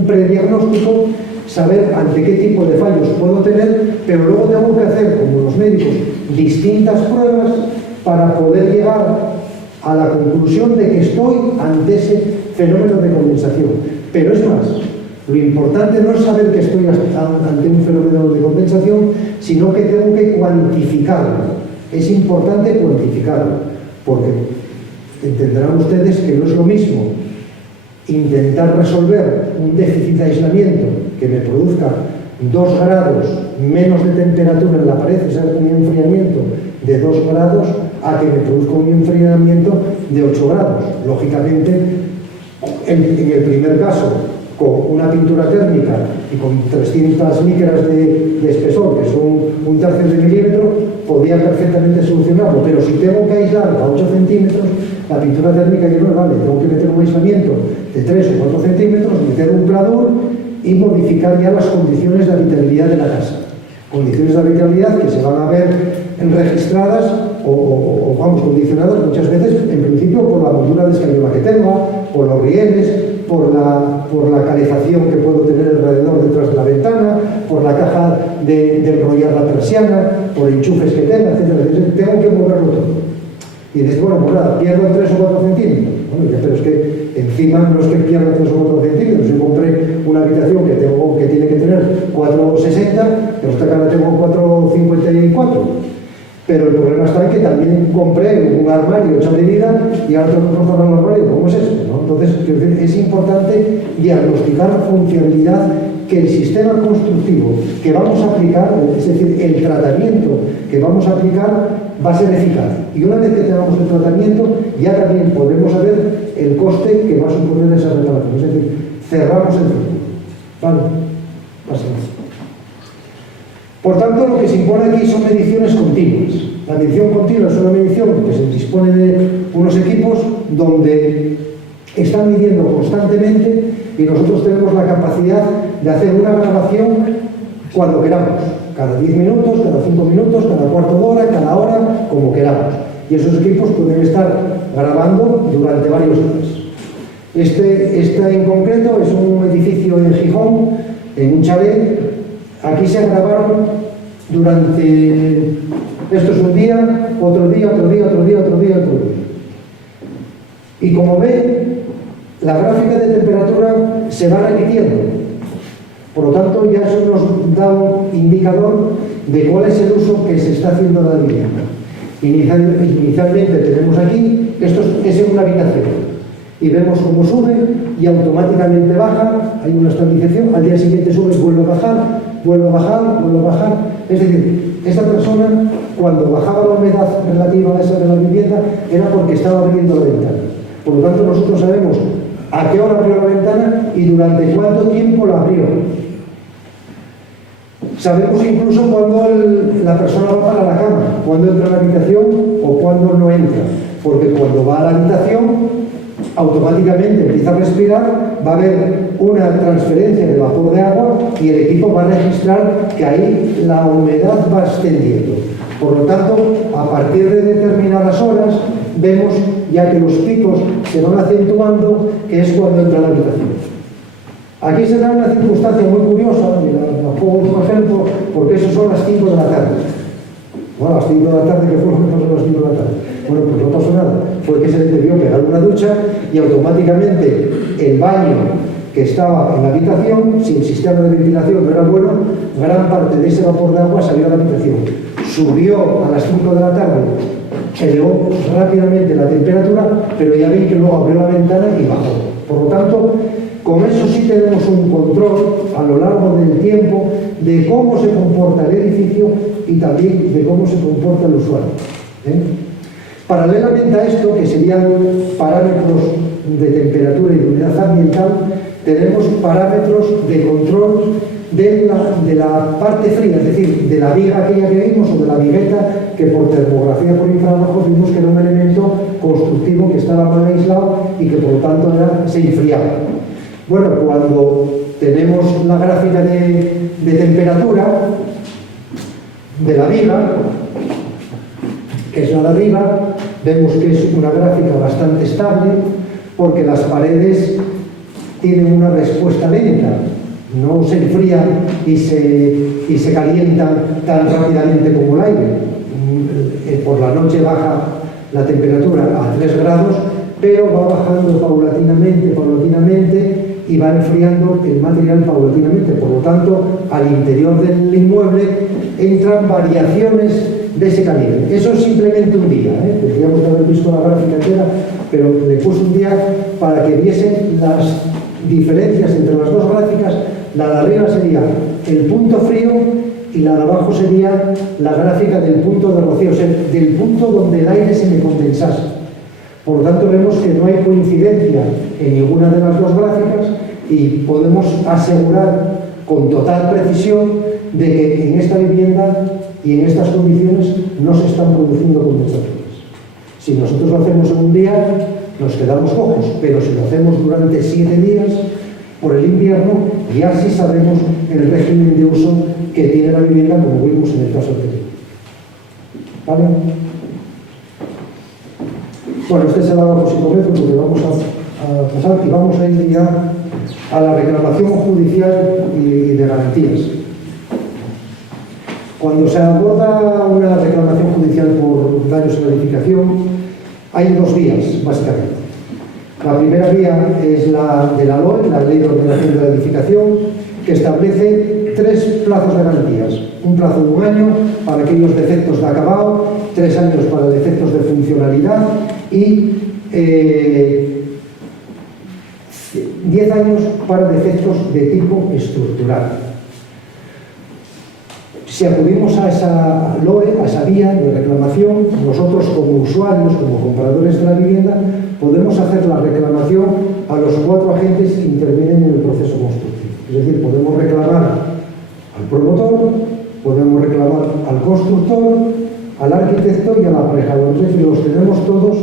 prediagnóstico, saber ante qué tipo de fallos puedo tener, pero luego tengo que hacer, como los médicos, distintas pruebas para poder llegar a la conclusión de que estoy ante ese fenómeno de condensación. Pero es más, lo importante no es saber que estoy ante un fenómeno de condensación, sino que tengo que cuantificarlo. Es importante cuantificarlo, porque entenderán ustedes que no es lo mismo intentar resolver un déficit de aislamiento que me produzca 2 grados menos de temperatura en la pared, o sea, un enfriamiento de 2 grados, a que me produzca un enfriamiento de 8 grados. Lógicamente, en el primer caso, con una pintura térmica y con 300 micras de espesor, que son 1/3 de milímetro, podía perfectamente solucionarlo. Pero si tengo que aislar a 8 centímetros, la pintura térmica ya no me vale. Tengo que meter un aislamiento de 3 o 4 centímetros, meter un pladur y modificar ya las condiciones de habitabilidad de la casa. Condiciones de habitabilidad que se van a ver registradas o vamos, condicionadas muchas veces, en principio, por la moldura de escayola que tenga, por los rieles, por la calefacción que puedo tener alrededor detrás de la ventana, por la caja de enrollar la persiana, por enchufes que tenga, etc. Tengo que moverlo todo. Y dices, bueno, pues nada, pierdo 3 o 4 centímetros. Bueno, ya, pero es que encima no es que pierda 3 o 4 centímetros. Yo compré una habitación que tiene que tener 4,60, pero esta cara tengo 4,54. Pero el problema está en que también compré un armario hecho a medida y ahora tengo que reformar el armario. ¿Cómo es esto? ¿No? Entonces, es importante diagnosticar la funcionalidad que el sistema constructivo que vamos a aplicar, es decir, el tratamiento que vamos a aplicar, va a ser eficaz. Y una vez que tengamos el tratamiento, ya también podremos saber el coste que va a suponer esa reparación. Es decir, cerramos el círculo. ¿Vale? Pasemos. Por tanto, lo que se impone aquí son mediciones continuas. La medición continua es una medición que se dispone de unos equipos donde están midiendo constantemente y nosotros tenemos la capacidad de hacer una grabación cuando queramos, cada 10 minutos, cada 5 minutos, cada cuarto de hora, cada hora, como queramos. Y esos equipos pueden estar grabando durante varios días. Este en concreto es un edificio en Gijón, en un chalet. Aquí se grabaron durante... Esto es un día, otro día, otro día, otro día, otro día, otro día. Y como ven, la gráfica de temperatura se va repitiendo. Por lo tanto, ya eso nos da un indicador de cuál es el uso que se está haciendo de la vivienda. Inicialmente tenemos aquí, esto es en una habitación. Y vemos cómo sube y automáticamente baja, hay una estabilización, al día siguiente sube y vuelve a bajar, vuelve a bajar, vuelve a bajar. Es decir, esta persona, cuando bajaba la humedad relativa a esa de la vivienda, era porque estaba abriendo la ventana. Por lo tanto, nosotros sabemos a qué hora abrió la ventana y durante cuánto tiempo la abrió. Sabemos incluso cuando la persona va para la cama, cuando entra a la habitación o cuando no entra. Porque cuando va a la habitación, automáticamente empieza a respirar, va a haber una transferencia de vapor de agua y el equipo va a registrar que ahí la humedad va ascendiendo. Por lo tanto, a partir de determinadas horas, vemos ya que los picos se van acentuando, que es cuando entra a la habitación. Aquí se da una circunstancia muy curiosa, y la pongo como ejemplo, porque eso son las 5 de la tarde. Bueno, a las 5 de la tarde, ¿qué fue lo que pasó a las 5 de la tarde? Bueno, pues no pasó nada. Fue que se le debió pegar una ducha y automáticamente el baño que estaba en la habitación, si el sistema de ventilación no era bueno, gran parte de ese vapor de agua salió a la habitación. Subió a las 5 de la tarde, elevó rápidamente la temperatura, pero ya ven que luego abrió la ventana y bajó. Por lo tanto, con eso sí tenemos un control a lo largo del tiempo de cómo se comporta el edificio y también de cómo se comporta el usuario. Paralelamente a esto, que serían parámetros de temperatura y de humedad ambiental, tenemos parámetros de control de la parte fría, es decir, de la viga aquella que vimos o de la vigueta que por termografía por infrarrojos vimos que era un elemento constructivo que estaba mal aislado y que por lo tanto se enfriaba. Bueno, cuando tenemos la gráfica de temperatura de la viga, que es la de arriba, vemos que es una gráfica bastante estable porque las paredes tienen una respuesta lenta, no se enfrían y se calientan tan rápidamente como el aire. Por la noche baja la temperatura a 3 grados, pero va bajando paulatinamente y va enfriando el material paulatinamente. Por lo tanto, al interior del inmueble entran variaciones de ese calibre. Eso es simplemente un día, tendríamos que haber visto la gráfica entera, pero le puse un día para que viesen las diferencias entre las dos gráficas. La de arriba sería el punto frío y la de abajo sería la gráfica del punto de rocío, o sea, del punto donde el aire se me condensase. Por lo tanto, vemos que no hay coincidencia en ninguna de las dos gráficas y podemos asegurar con total precisión de que en esta vivienda y en estas condiciones no se están produciendo condensaciones. Si nosotros lo hacemos en un día, nos quedamos cojos, pero si lo hacemos durante 7 días, por el invierno, ya sí sabemos el régimen de uso que tiene la vivienda, como vimos en el caso anterior. ¿Vale? Bueno, este es el abajo psicométrico que vamos a pasar y vamos a ir ya a la reclamación judicial y de garantías. Cuando se aborda una reclamación judicial por daños en la edificación, hay 2 vías, básicamente. La primera vía es la de la LOE, la Ley de Ordenación de la Edificación, que establece 3 plazos de garantías. Un plazo de 1 año para aquellos defectos de acabado, 3 años para defectos de funcionalidad y 10 años para defectos de tipo estructural. Si acudimos a esa LOE, a esa vía de reclamación, nosotros como usuarios, como compradores de la vivienda, podemos hacer la reclamación a los 4 agentes que intervienen en el proceso constructivo. Es decir, podemos reclamar al promotor, podemos reclamar al constructor, al arquitecto y al aparejador. Es decir, los tenemos todos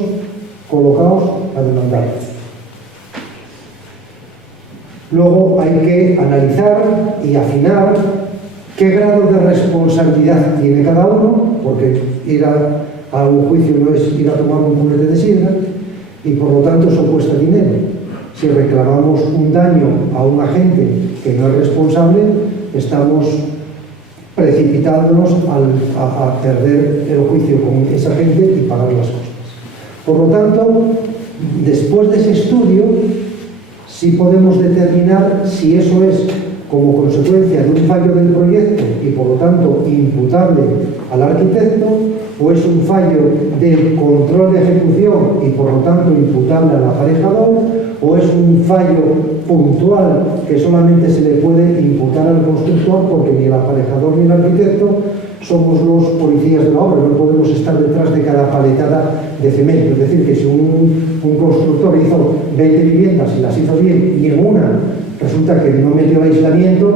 colocados a demandar. Luego hay que analizar y afinar qué grado de responsabilidad tiene cada uno, porque ir a un juicio no es ir a tomar un culete de sidra, y por lo tanto eso cuesta dinero. Si reclamamos un daño a un agente que no es responsable, estamos precipitándonos a perder el juicio con esa gente y pagar las costas. Por lo tanto, después de ese estudio, sí podemos determinar si eso es como consecuencia de un fallo del proyecto y por lo tanto imputable al arquitecto, o es un fallo del control de ejecución y por lo tanto imputable al aparejador, o es un fallo puntual que solamente se le puede imputar al constructor, porque ni el aparejador ni el arquitecto somos los policías de la obra, no podemos estar detrás de cada paletada de cemento. Es decir, que si un constructor hizo 20 viviendas y las hizo bien y en una resulta que no metió aislamiento,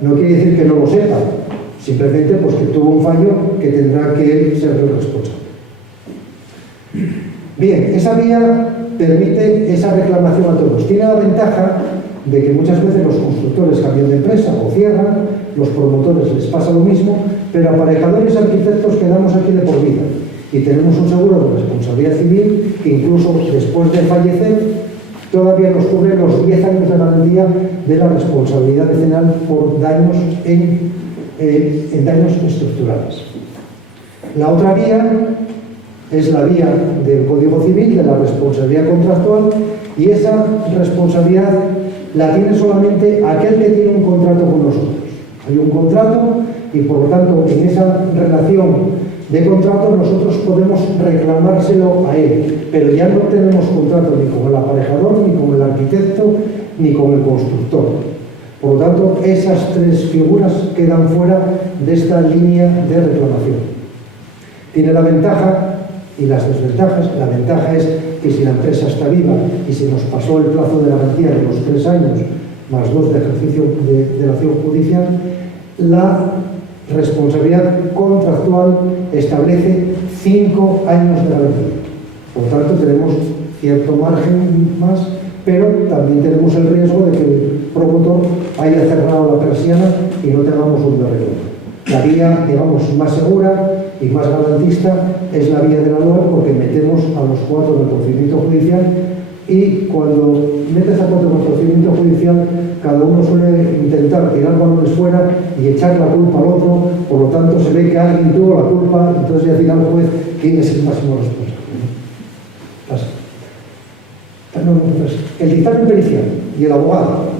no quiere decir que no lo sepa, simplemente pues que tuvo un fallo que tendrá que él ser el responsable. Bien, esa vía permite esa reclamación a todos. Tiene la ventaja de que muchas veces los constructores cambian de empresa o cierran, los promotores les pasa lo mismo, pero aparejadores y arquitectos quedamos aquí de por vida y tenemos un seguro de responsabilidad civil que incluso después de fallecer todavía nos cubre los 10 años de garantía de la responsabilidad decenal por daños en daños estructurales. La otra vía es la vía del Código Civil, de la responsabilidad contractual, y esa responsabilidad la tiene solamente aquel que tiene un contrato con nosotros. Hay un contrato y por lo tanto en esa relación de contrato nosotros podemos reclamárselo a él, pero ya no tenemos contrato ni con el aparejador, ni con el arquitecto, ni con el constructor. Por lo tanto, esas tres figuras quedan fuera de esta línea de reclamación. Tiene la ventaja y las desventajas. La ventaja es que si la empresa está viva y se nos pasó el plazo de garantía de los 3 años más 2 de ejercicio de la acción judicial, la responsabilidad contractual establece 5 años de garantía. Por tanto, tenemos cierto margen más, pero también tenemos el riesgo de que el promotor haya cerrado la persiana y no tengamos un derrotero. La vía, digamos, más segura y más garantista es la vía de la LOE, porque metemos a los 4 en el procedimiento judicial, y cuando metes a 4 en el procedimiento judicial, cada uno suele intentar tirar balones fuera y echar la culpa al otro. Por lo tanto, se ve que alguien tuvo la culpa, entonces ya dirá el juez quién es el máximo responsable. El dictamen pericial y el abogado.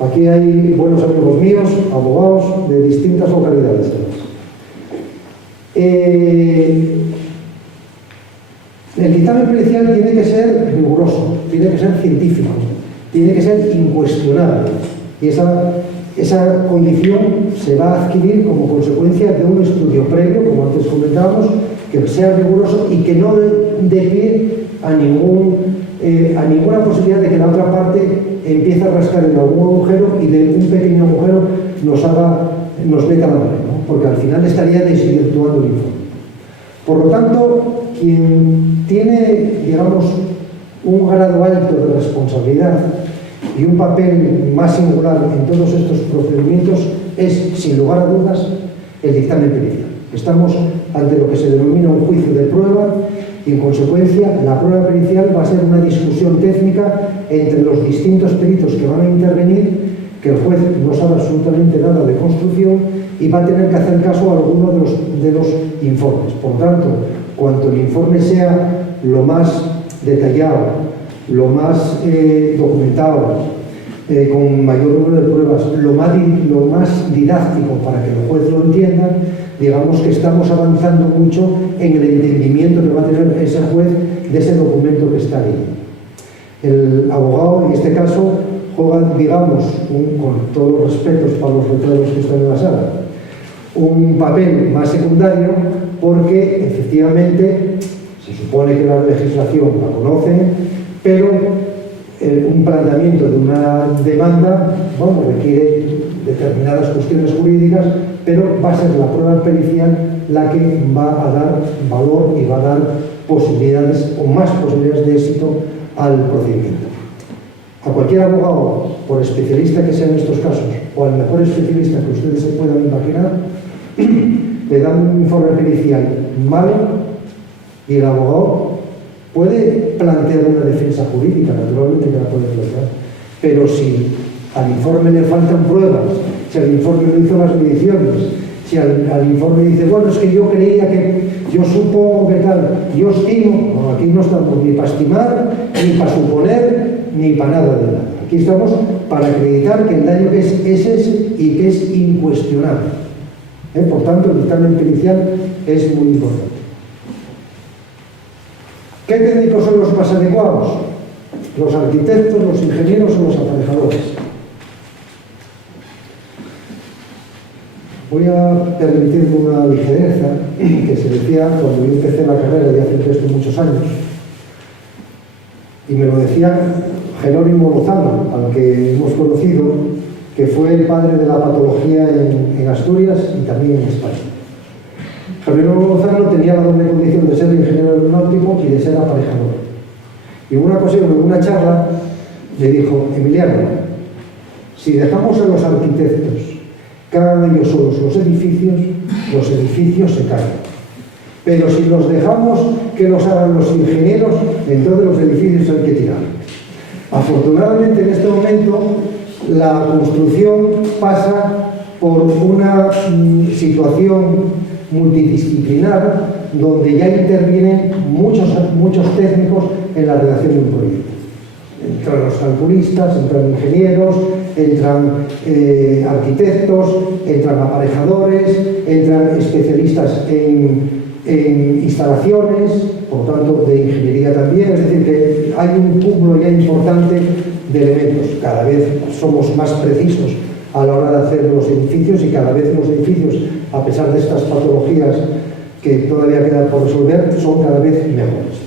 Aquí hay buenos amigos míos, abogados de distintas localidades. El dictamen pericial tiene que ser riguroso, tiene que ser científico, tiene que ser incuestionable, y esa condición se va a adquirir como consecuencia de un estudio previo, como antes comentábamos, que sea riguroso y que no dé pie a ninguna posibilidad de que la otra parte empiece a rascar en algún agujero y de un pequeño agujero nos meta la mano, ¿no? Porque al final estaría desvirtuando el informe. Por lo tanto, quien tiene, digamos, un grado alto de responsabilidad y un papel más singular en todos estos procedimientos es, sin lugar a dudas, el dictamen pericial. Estamos ante lo que se denomina un juicio de prueba y, en consecuencia, la prueba pericial va a ser una discusión técnica entre los distintos peritos que van a intervenir, que el juez no sabe absolutamente nada de construcción y va a tener que hacer caso a alguno de los informes. Por tanto, cuanto el informe sea lo más detallado, lo más documentado, con mayor número de pruebas, lo más didáctico para que el juez lo entienda, digamos que estamos avanzando mucho en el entendimiento que va a tener ese juez de ese documento que está ahí. El abogado, en este caso, juega, digamos, con todos los respetos para los letrados que están en la sala, un papel más secundario, porque efectivamente se supone que la legislación la conoce, pero un planteamiento de una demanda, bueno, requiere determinadas cuestiones jurídicas, pero va a ser la prueba pericial la que va a dar valor y va a dar posibilidades o más posibilidades de éxito al procedimiento. a cualquier abogado, por especialista que sea en estos casos, o al mejor especialista que ustedes se puedan imaginar, le dan un informe pericial malo y el abogado puede plantear una defensa jurídica, naturalmente que la puede plantear, pero si al informe le faltan pruebas, si al informe no hizo las mediciones, si al informe dice, bueno, es que yo creía que, yo supongo que tal, yo estimo, no, aquí no estamos ni para estimar, ni para suponer, ni para nada de nada. Aquí estamos para acreditar que el daño es ese y que es incuestionable. Por tanto, el dictamen pericial es muy importante. ¿Qué técnicos son los más adecuados? Los arquitectos, los ingenieros o los aparejadores. Voy a permitirme una ligereza que se decía cuando yo empecé la carrera, ya hace esto muchos años, y me lo decía Jerónimo Lozano, al que hemos conocido, que fue el padre de la patología en Asturias y también en España. Jerónimo Lozano tenía la doble condición de ser ingeniero aeronáutico y de ser aparejador. Y en una ocasión, en una charla, le dijo, Emiliano, si dejamos a los arquitectos que hagan ellos solos los edificios se caen. Pero si los dejamos que los hagan los ingenieros, entonces los edificios hay que tirar. Afortunadamente, en este momento, la construcción pasa por una situación multidisciplinar donde ya intervienen muchos técnicos en la redacción de un proyecto. Entran los calculistas, entran ingenieros, entran arquitectos, entran aparejadores, entran especialistas en instalaciones, por lo tanto de ingeniería también, es decir, que hay un cúmulo ya importante de elementos. Cada vez somos más precisos a la hora de hacer los edificios y cada vez los edificios, a pesar de estas patologías que todavía quedan por resolver, son cada vez mejores.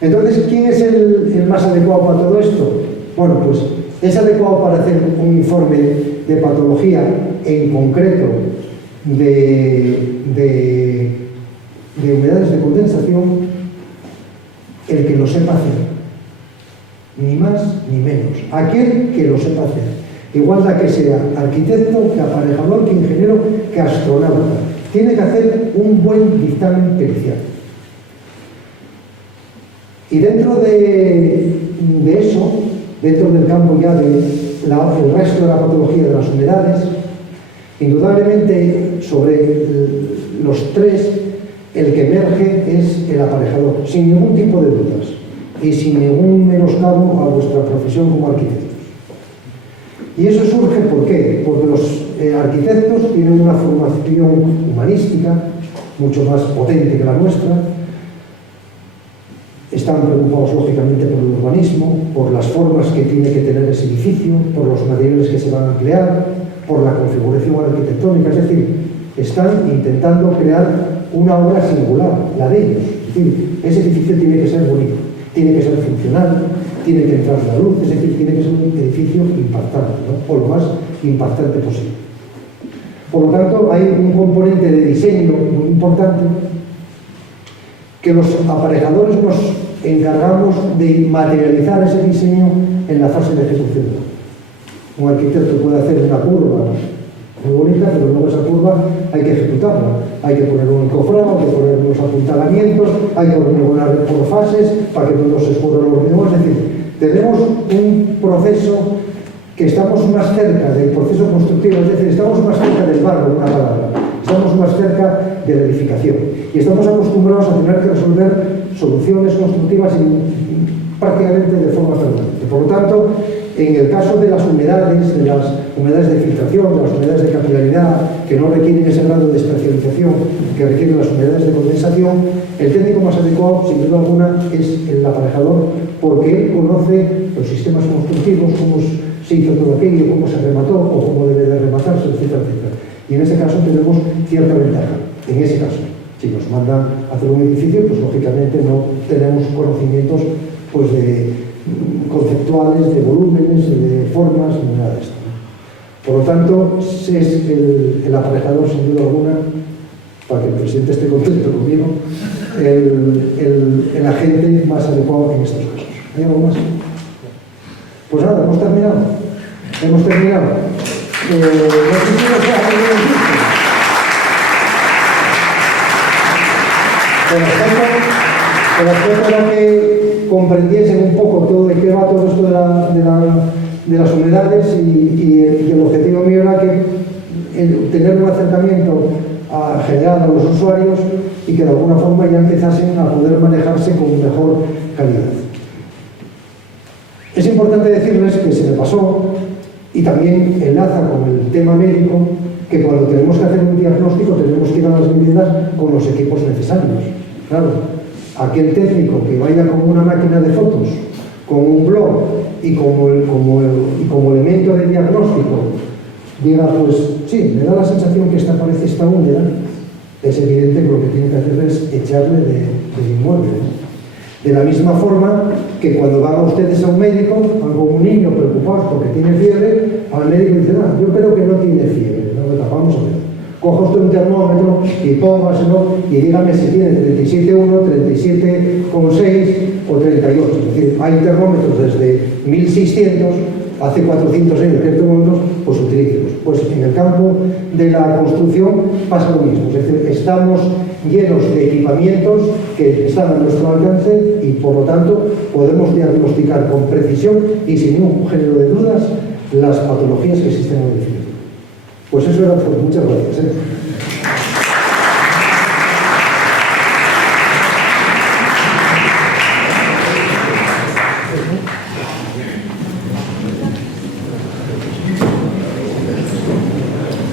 Entonces, ¿quién es el más adecuado para todo esto? Bueno, pues es adecuado para hacer un informe de patología en concreto de humedades de condensación el que lo sepa hacer. Ni más ni menos. Aquel que lo sepa hacer. Igual da que sea arquitecto, que aparejador, que ingeniero, que astronauta. Tiene que hacer un buen dictamen pericial. Y dentro de eso, dentro del campo ya del resto de la patología de las humedades, indudablemente sobre los tres, el que emerge es el aparejador, sin ningún tipo de dudas y sin ningún menoscabo a vuestra profesión como arquitectos. Y eso surge, ¿por qué? Porque los arquitectos tienen una formación humanística mucho más potente que la nuestra. Están preocupados, lógicamente, por el urbanismo, por las formas que tiene que tener ese edificio, por los materiales que se van a emplear, por la configuración arquitectónica. Es decir, están intentando crear una obra singular, la de ellos. Es decir, ese edificio tiene que ser bonito, tiene que ser funcional, tiene que entrar la luz, es decir, tiene que ser un edificio impactante, ¿no? O lo más impactante posible. Por lo tanto, hay un componente de diseño muy importante que los aparejadores nos encargamos de materializar ese diseño en la fase de ejecución. Un arquitecto puede hacer una curva muy bonita, pero luego esa curva hay que ejecutarla. Hay que poner un encofrado, hay que poner unos apuntalamientos, hay que ordenar por fases para que no se escurra el hormigón. Es decir, tenemos un proceso que estamos más cerca del proceso constructivo, es decir, estamos más cerca del barro, una palabra. Estamos más cerca de la edificación y estamos acostumbrados a tener que resolver soluciones constructivas prácticamente de forma permanente. Por lo tanto, en el caso de las humedades de filtración, de las humedades de capilaridad, que no requieren ese grado de especialización que requieren las humedades de condensación, el técnico más adecuado, sin duda alguna, es el aparejador, porque él conoce los sistemas constructivos, cómo se hizo todo aquello, cómo se remató o cómo debe de rematarse, etcétera, etcétera. Y en ese caso tenemos cierta ventaja. En ese caso, si nos mandan a hacer un edificio, pues lógicamente no tenemos conocimientos pues, conceptuales, de volúmenes, de formas, ni nada de esto. Por lo tanto, es el aparejador, sin duda alguna, para que el presidente esté contento conmigo, el agente más adecuado en estos casos. ¿Hay algo más? Pues nada, hemos terminado. Hemos terminado. No sé si os ha salido el disco. Con respecto a que comprendiesen un poco todo de qué va todo esto de las humedades y el objetivo mío era que tener un acercamiento general a los usuarios y que de alguna forma ya empezasen a poder manejarse con mejor calidad. Es importante decirles que se me pasó, y también enlaza con el tema médico, que cuando tenemos que hacer un diagnóstico tenemos que ir a las viviendas con los equipos necesarios. Claro, aquel técnico que vaya con una máquina de fotos, con un blog y como elemento de diagnóstico diga, pues sí, me da la sensación que esta pared está húmeda, es evidente que lo que tiene que hacer es echarle del inmueble. De la misma forma que cuando van ustedes a un médico, van con un niño preocupado porque tiene fiebre, al médico dice, no, yo creo que no tiene fiebre, vamos a ver. Coja usted un termómetro y póngaselo y dígame si tiene 37,1, 37,6 o 38. Es decir, hay termómetros desde 1600, hace 400 años que hay termómetros, pues utilícelos. Pues en el campo de la construcción pasa lo mismo. Es decir, estamos llenos de equipamientos que están a nuestro alcance y por lo tanto podemos diagnosticar con precisión y sin ningún género de dudas las patologías que existen en el edificio. Pues eso era todo. Muchas gracias.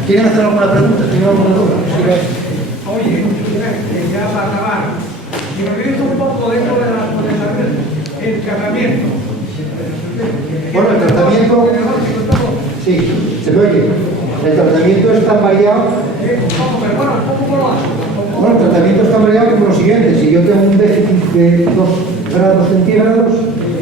¿Quieren hacer alguna pregunta? ¿Tienen alguna duda? Oye, ya para acabar, si me dices un poco dentro de el tratamiento. Bueno, el tratamiento... Sí, se me oye. El tratamiento está variado. Bueno, el tratamiento está variado como lo siguiente. Si yo tengo un déficit de 2 grados centígrados,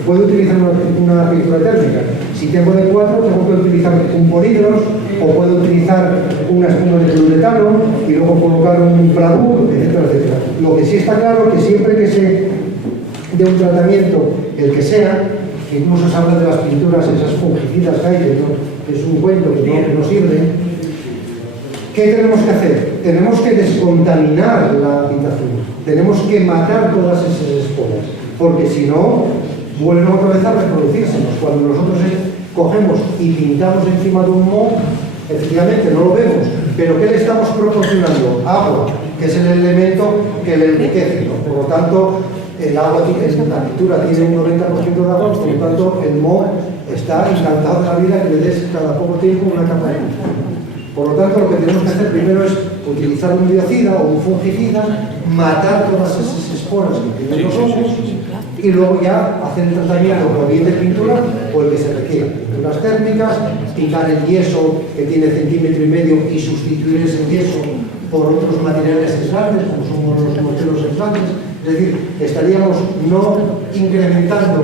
puedo utilizar una pintura térmica. Si tengo de 4, tengo que utilizar un polídros o puedo utilizar una espuma de fluoretano y luego colocar un pladur, etcétera, etcétera. Lo que sí está claro es que siempre que se dé un tratamiento, el que sea, incluso se habla de las pinturas, esas fungicidas que hay, que es un cuento que no sirve. ¿Qué tenemos que hacer? Tenemos que descontaminar la habitación, tenemos que matar todas esas esporas, porque si no, vuelven otra vez a reproducirse. Cuando nosotros cogemos y pintamos encima de un moho, efectivamente no lo vemos, pero ¿qué le estamos proporcionando? Agua, que es el elemento que le enriquece, ¿no? Por lo tanto, el agua, la pintura tiene un 90% de agua, por lo tanto el moho está encantado de la vida que le des cada poco tiempo una capa de pintura. Por lo tanto, lo que tenemos que hacer primero es utilizar un biocida o un fungicida, matar todas esas esporas que tienen los hongos y luego ya hacer el tratamiento o bien de pintura o el que se requiera. Pinturas térmicas, pintar el yeso que tiene 1,5 centímetros y sustituir ese yeso por otros materiales aislantes, como son los morteros aislantes. Es decir, estaríamos no incrementando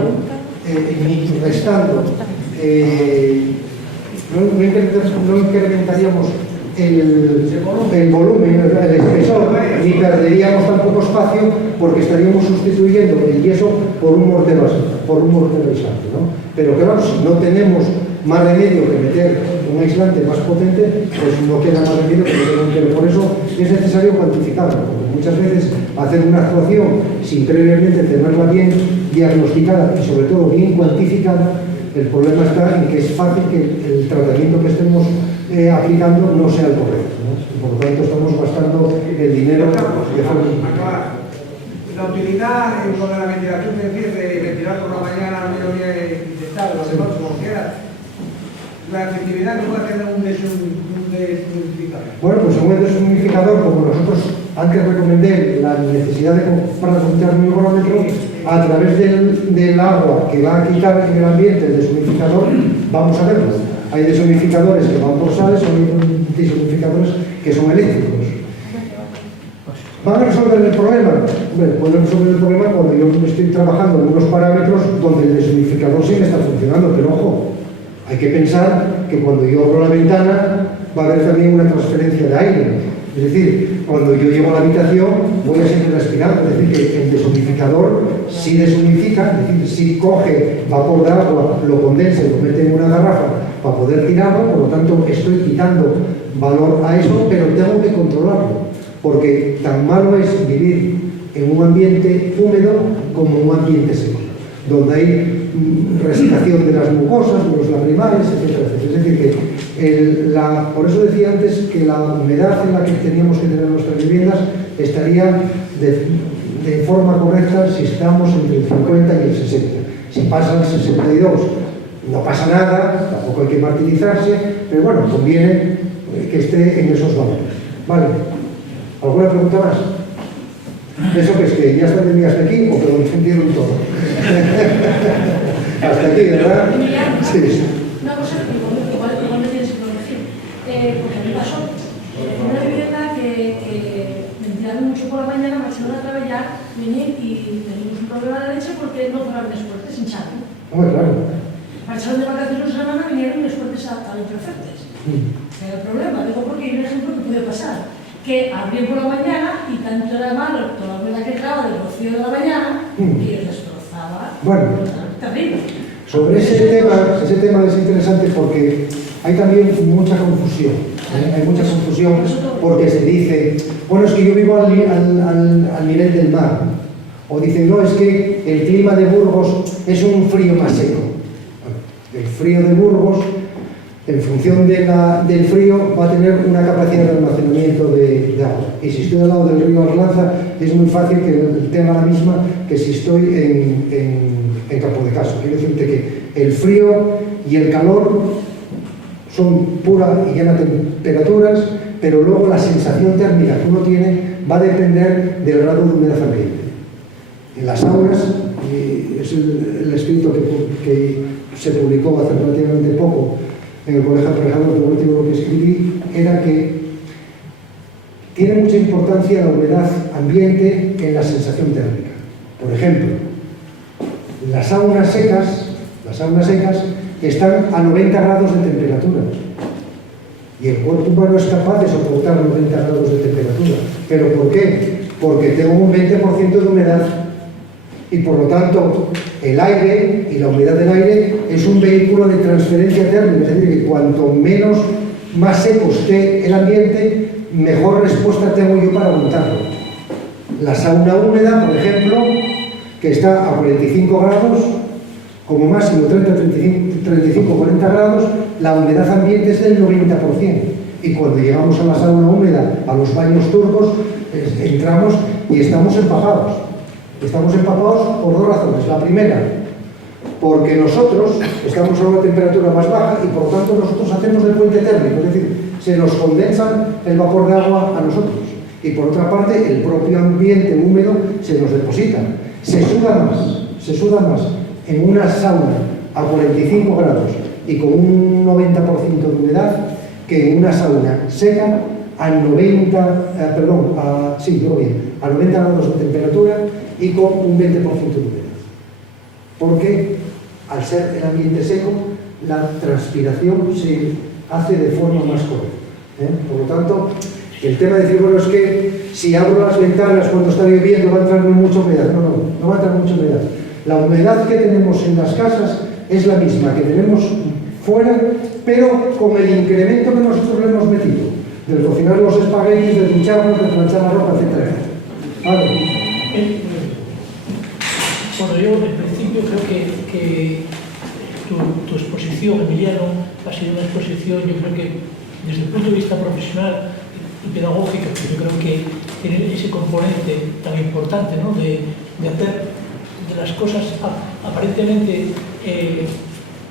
ni restando, no incrementaríamos el volumen, el espesor, ni perderíamos tampoco espacio porque estaríamos sustituyendo el yeso por un mortero aislante, ¿no? Pero claro, si no tenemos más remedio que meter un aislante más potente, pues no queda más remedio que meter un mortero. Por eso es necesario cuantificarlo, porque muchas veces hacer una actuación sin previamente tenerla bien diagnosticada y sobre todo bien cuantificada, el problema está en que es fácil que el tratamiento que estemos aplicando no sea el correcto, ¿no? Y por lo tanto estamos gastando el dinero de forma... La utilidad con la ventilación que decís de ventilar por la mañana, al mediodía y de tal, las noches, como quiera, la efectividad que puede tener un deshumidificador. Bueno, pues un deshumidificador, como nosotros antes recomendé la necesidad de comprar un termómetro, a través del agua que va a quitar en el ambiente el deshumidificador, vamos a verlo. Hay deshumidificadores que van por sales, o hay deshumidificadores que son eléctricos. ¿Van a resolver el problema? Bueno, pueden resolver el problema cuando yo estoy trabajando en unos parámetros donde el deshumidificador sí me está funcionando, pero ojo, hay que pensar que cuando yo abro la ventana va a haber también una transferencia de aire Es decir, cuando yo llego a la habitación voy a seguir respirando, es decir, que el deshumidificador sí deshumidifica, es decir, sí coge vapor de agua, lo condensa y lo mete en una garrafa para poder tirarlo, por lo tanto estoy quitando valor a eso, pero tengo que controlarlo, porque tan malo es vivir en un ambiente húmedo como un ambiente seco, donde hay resecación de las mucosas, de los lagrimales, etcétera, etcétera. Es decir, que por eso decía antes que la humedad en la que teníamos que tener nuestras viviendas estaría de forma correcta si estamos entre el 50 y el 60. Si pasa el 62, no pasa nada, tampoco hay que martirizarse, pero bueno, conviene que esté en esos valores. ¿Vale? ¿Alguna pregunta más? ¿Eso que es que ya está de mí hasta aquí o que lo entendieron todo? Hasta aquí, ¿verdad? Sí. Una cosa que igual no tienes que corregir, porque a mí pasó, en una vivienda que me tiraron mucho por la mañana, marcharon a trabajar, venir y teníamos un problema de leche porque no cerraron las puertas sin chave. Hombre, claro. Marcharon de vacaciones una semana, vinieron y las puertas estaban imperfectas. Era el problema, digo porque hay un ejemplo que puede pasar, que abrían por la mañana y tanto era malo toda la humedad que entraba del rocío de la mañana que destrozaba. Bueno, terrible. sobre ese tema es interesante porque hay también mucha confusión. Hay mucha confusión porque se dice, bueno, es que yo vivo al nivel del mar. O dicen, no, es que el clima de Burgos es un frío más seco. Bueno, el frío de Burgos, en función del frío, va a tener una capacidad de almacenamiento de agua. Y si estoy al lado del río Arlanza, es muy fácil que tenga la misma que si estoy en Campo de Caso. Quiero decirte que el frío y el calor son pura y llana temperaturas, pero luego la sensación térmica que uno tiene va a depender del grado de humedad ambiente. En las aulas, es el escrito que se publicó hace relativamente poco en el Colegio Aparejador, que lo último que escribí era que tiene mucha importancia la humedad ambiente en la sensación térmica. Por ejemplo, las saunas secas están a 90 grados de temperatura y el cuerpo humano es capaz de soportar 90 grados de temperatura. ¿Pero por qué? Porque tengo un 20% de humedad y por lo tanto el aire y la humedad del aire es un vehículo de transferencia térmica, es decir, que cuanto más seco esté el ambiente, mejor respuesta tengo yo para aguantarlo. La sauna húmeda, por ejemplo, que está a 45 grados, como máximo 35-40 grados, la humedad ambiente es del 90%. Y cuando llegamos a la sauna húmeda, a los baños turcos, entramos y estamos empapados. Estamos empapados por dos razones. La primera, porque nosotros estamos a una temperatura más baja y por lo tanto nosotros hacemos de puente térmico, es decir, se nos condensa el vapor de agua a nosotros. Y por otra parte, el propio ambiente húmedo se nos deposita. Se suda más en una sauna a 45 grados y con un 90% de humedad que en una sauna seca a 90 grados de temperatura y con un 20% de humedad. Porque al ser el ambiente seco, la transpiración se hace de forma más correcta. Por lo tanto, el tema de decir, bueno, es que si abro las ventanas cuando está lloviendo va a entrar mucha humedad. No va a entrar mucha humedad. La humedad que tenemos en las casas es la misma que tenemos fuera, pero con el incremento que nosotros le hemos metido, del cocinar los espaguetis, de ducharnos, de planchar la ropa, etc. Vale. Bueno, yo en principio creo que tu exposición, Emiliano, ha sido una exposición, yo creo que desde el punto de vista profesional y pedagógico, yo creo que tiene ese componente tan importante, ¿no? de hacer de las cosas aparentemente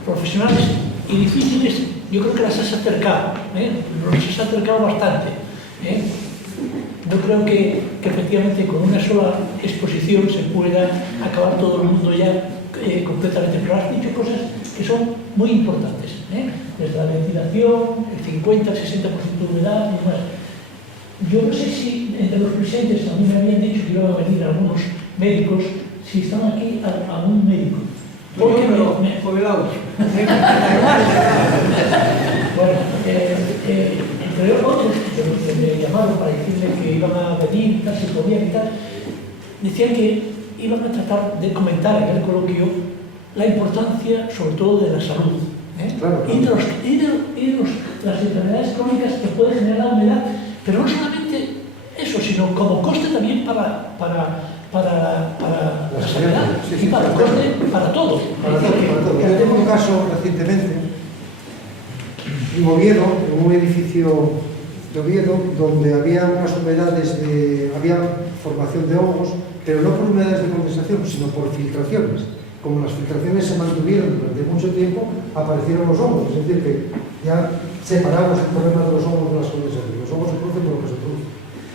profesionales y difíciles, yo creo que las has acercado, bastante. Yo creo que efectivamente con una sola exposición se pueda acabar todo el mundo ya completamente, pero has dicho cosas que son muy importantes, desde la ventilación, el 50, el 60% de humedad y demás. Yo no sé si entre los presentes, a mí me habían dicho que iban a venir algunos médicos, si están aquí algún médico. Porque por el auto. Bueno, Pero otros que me llamaron para decirme que iban a venir, tal, si podían y tal, decían que iban a tratar de comentar en el coloquio la importancia, sobre todo, de la salud. Claro. Y de las enfermedades crónicas que puede generar la humedad, pero no solamente eso, sino como coste también para la sanidad, sí, y para el coste para todo. Para todo. Yo tengo un caso recientemente en Oviedo, en un edificio de Oviedo, donde había unas humedades, había formación de hongos, pero no por humedades de condensación, sino por filtraciones. Como las filtraciones se mantuvieron durante mucho tiempo, aparecieron los hongos. Es decir, que ya separamos el problema de los hongos de las condensaciones. Los hongos se producen por lo que se producen.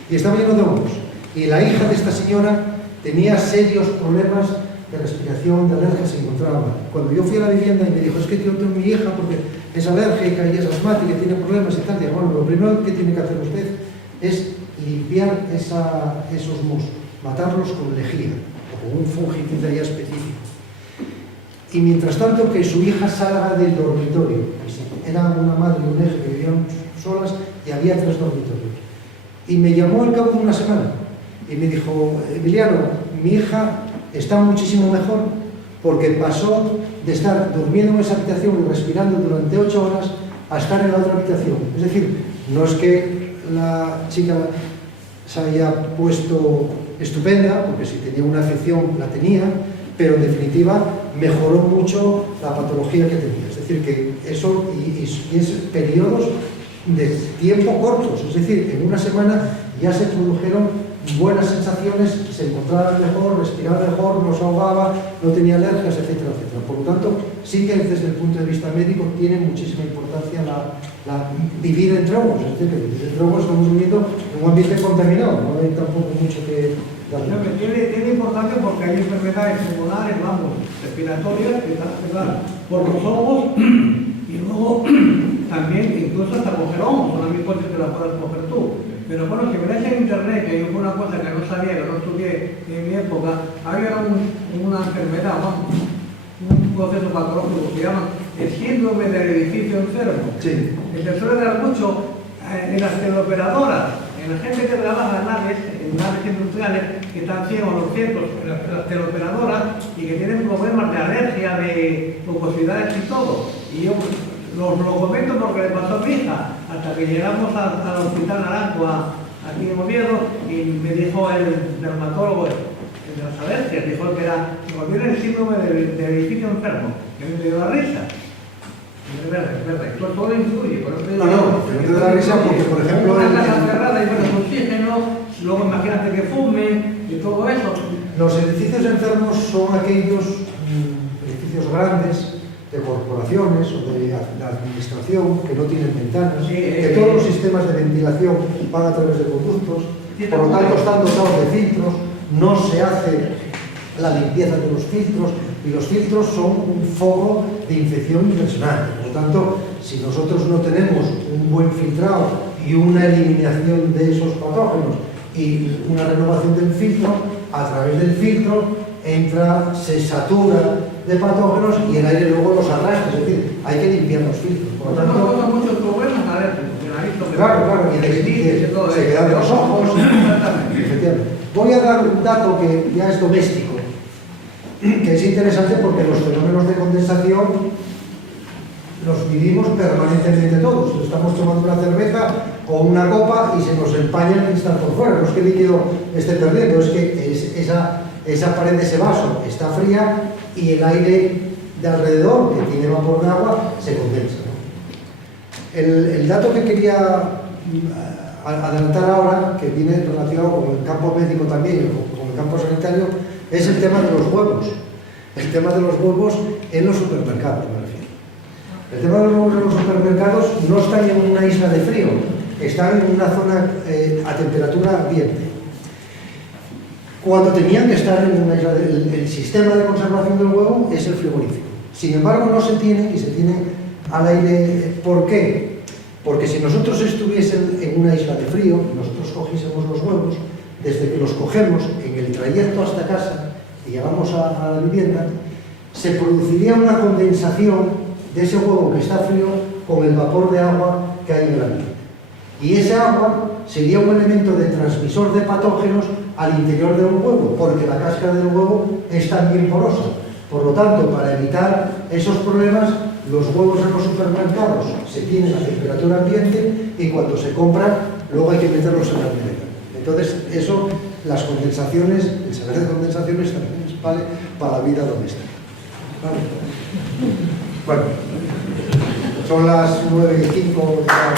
Y estaba lleno de hongos. Y la hija de esta señora tenía serios problemas de respiración, de alergia, se encontraba. Cuando yo fui a la vivienda y me dijo, es que yo tengo mi hija porque es alérgica y es asmática y tiene problemas y tal, y bueno, lo primero que tiene que hacer usted es limpiar esos mos, matarlos con lejía o con un fungicida ya específico. Y mientras tanto que su hija salga del dormitorio. Era una madre y un eje que vivían solas y había 3 dormitorios. Y me llamó al cabo de una semana y me dijo, Emiliano, mi hija está muchísimo mejor porque pasó de estar durmiendo en esa habitación y respirando durante 8 horas a estar en la otra habitación. Es decir, no es que la chica se haya puesto estupenda, porque si tenía una afección la tenía, pero en definitiva mejoró mucho la patología que tenía. Es decir, que eso y es periodos de tiempo cortos, es decir, en una semana ya se produjeron buenas sensaciones, se encontraba mejor, respiraba mejor, no se ahogaba, no tenía alergias, etcétera, etcétera. Por lo tanto, sí que desde el punto de vista médico tiene muchísima importancia vivir entre hongos. Es decir, que vivir entre hongos estamos viviendo en un ambiente contaminado, no hay tampoco mucho que darle. Tiene importancia porque hay enfermedades pulmonares, vamos, respiratorias, que dan por los hongos y luego también incluso hasta coger hongos, son las mismas cosas que las puedas coger tú. Pero bueno, si miráis en internet, que yo fue una cosa que no sabía, que no estudié en mi época, había una enfermedad, vamos, un proceso patológico que se llama el síndrome del edificio enfermo. Sí. Que se suele dar mucho en las teleoperadoras, en la gente que trabaja en naves industriales, que están ciegos los cientos, en las teleoperadoras, y que tienen problemas de alergia, de mucosidades y todo. Y yo lo comento porque le pasó a mi hija, hasta que llegamos al Hospital Naranjo, aquí en Oviedo, y me dijo el dermatólogo de las alergias, dijo que era el síndrome del edificio enfermo, que me dio la risa. Es verdad, todo influye. Por eso No, pero te da la risa porque, por ejemplo, una casa cerrada y menos oxígeno, luego imagínate que fumen y todo eso. Los edificios enfermos son aquellos edificios grandes de corporaciones o de la administración que no tienen ventanas, que todos los sistemas de ventilación van a través de conductos, por lo tanto están dotados de filtros, no se hace la limpieza de los filtros y los filtros son un foco de infección impresionante. Por lo tanto, si nosotros no tenemos un buen filtrado y una eliminación de esos patógenos y una renovación del filtro, a través del filtro entra, se satura de patógenos y el aire luego los arrastra, es decir, hay que limpiar los filtros. Por lo tanto, muchos problemas alérgicos. Claro, y se quedan los ojos. Efectivamente. Voy a dar un dato que ya es doméstico, que es interesante porque los fenómenos de condensación los vivimos permanentemente todos. Estamos tomando una cerveza o una copa y se nos empaña el cristal por fuera. No es que el líquido esté perdiendo, es que esa pared de ese vaso está fría y el aire de alrededor, que tiene vapor de agua, se condensa, ¿no? El dato que quería adelantar ahora, que viene relacionado con el campo médico también, con el campo sanitario, es el tema de los huevos. El tema de los huevos en los supermercados, me refiero. El tema de los huevos en los supermercados no están en una isla de frío, están en una zona a temperatura ambiente. Cuando tenían que estar en una isla, el sistema de conservación del huevo es el frigorífico. Sin embargo, no se tiene, y se tiene al aire. ¿Por qué? Porque si nosotros estuviésemos en una isla de frío, nosotros cogiésemos los huevos, desde que los cogemos en el trayecto hasta casa y llegamos a la vivienda, se produciría una condensación de ese huevo que está frío con el vapor de agua que hay en el ambiente. Y ese agua sería un elemento de transmisor de patógenos al interior del huevo, porque la cáscara del huevo es también porosa. Por lo tanto, para evitar esos problemas, los huevos en los supermercados se tienen a temperatura ambiente y cuando se compran, luego hay que meterlos en la nevera. Entonces, eso, las condensaciones, el saber de condensaciones también vale para la vida doméstica. ¿Vale? Bueno, son las 9:05 de la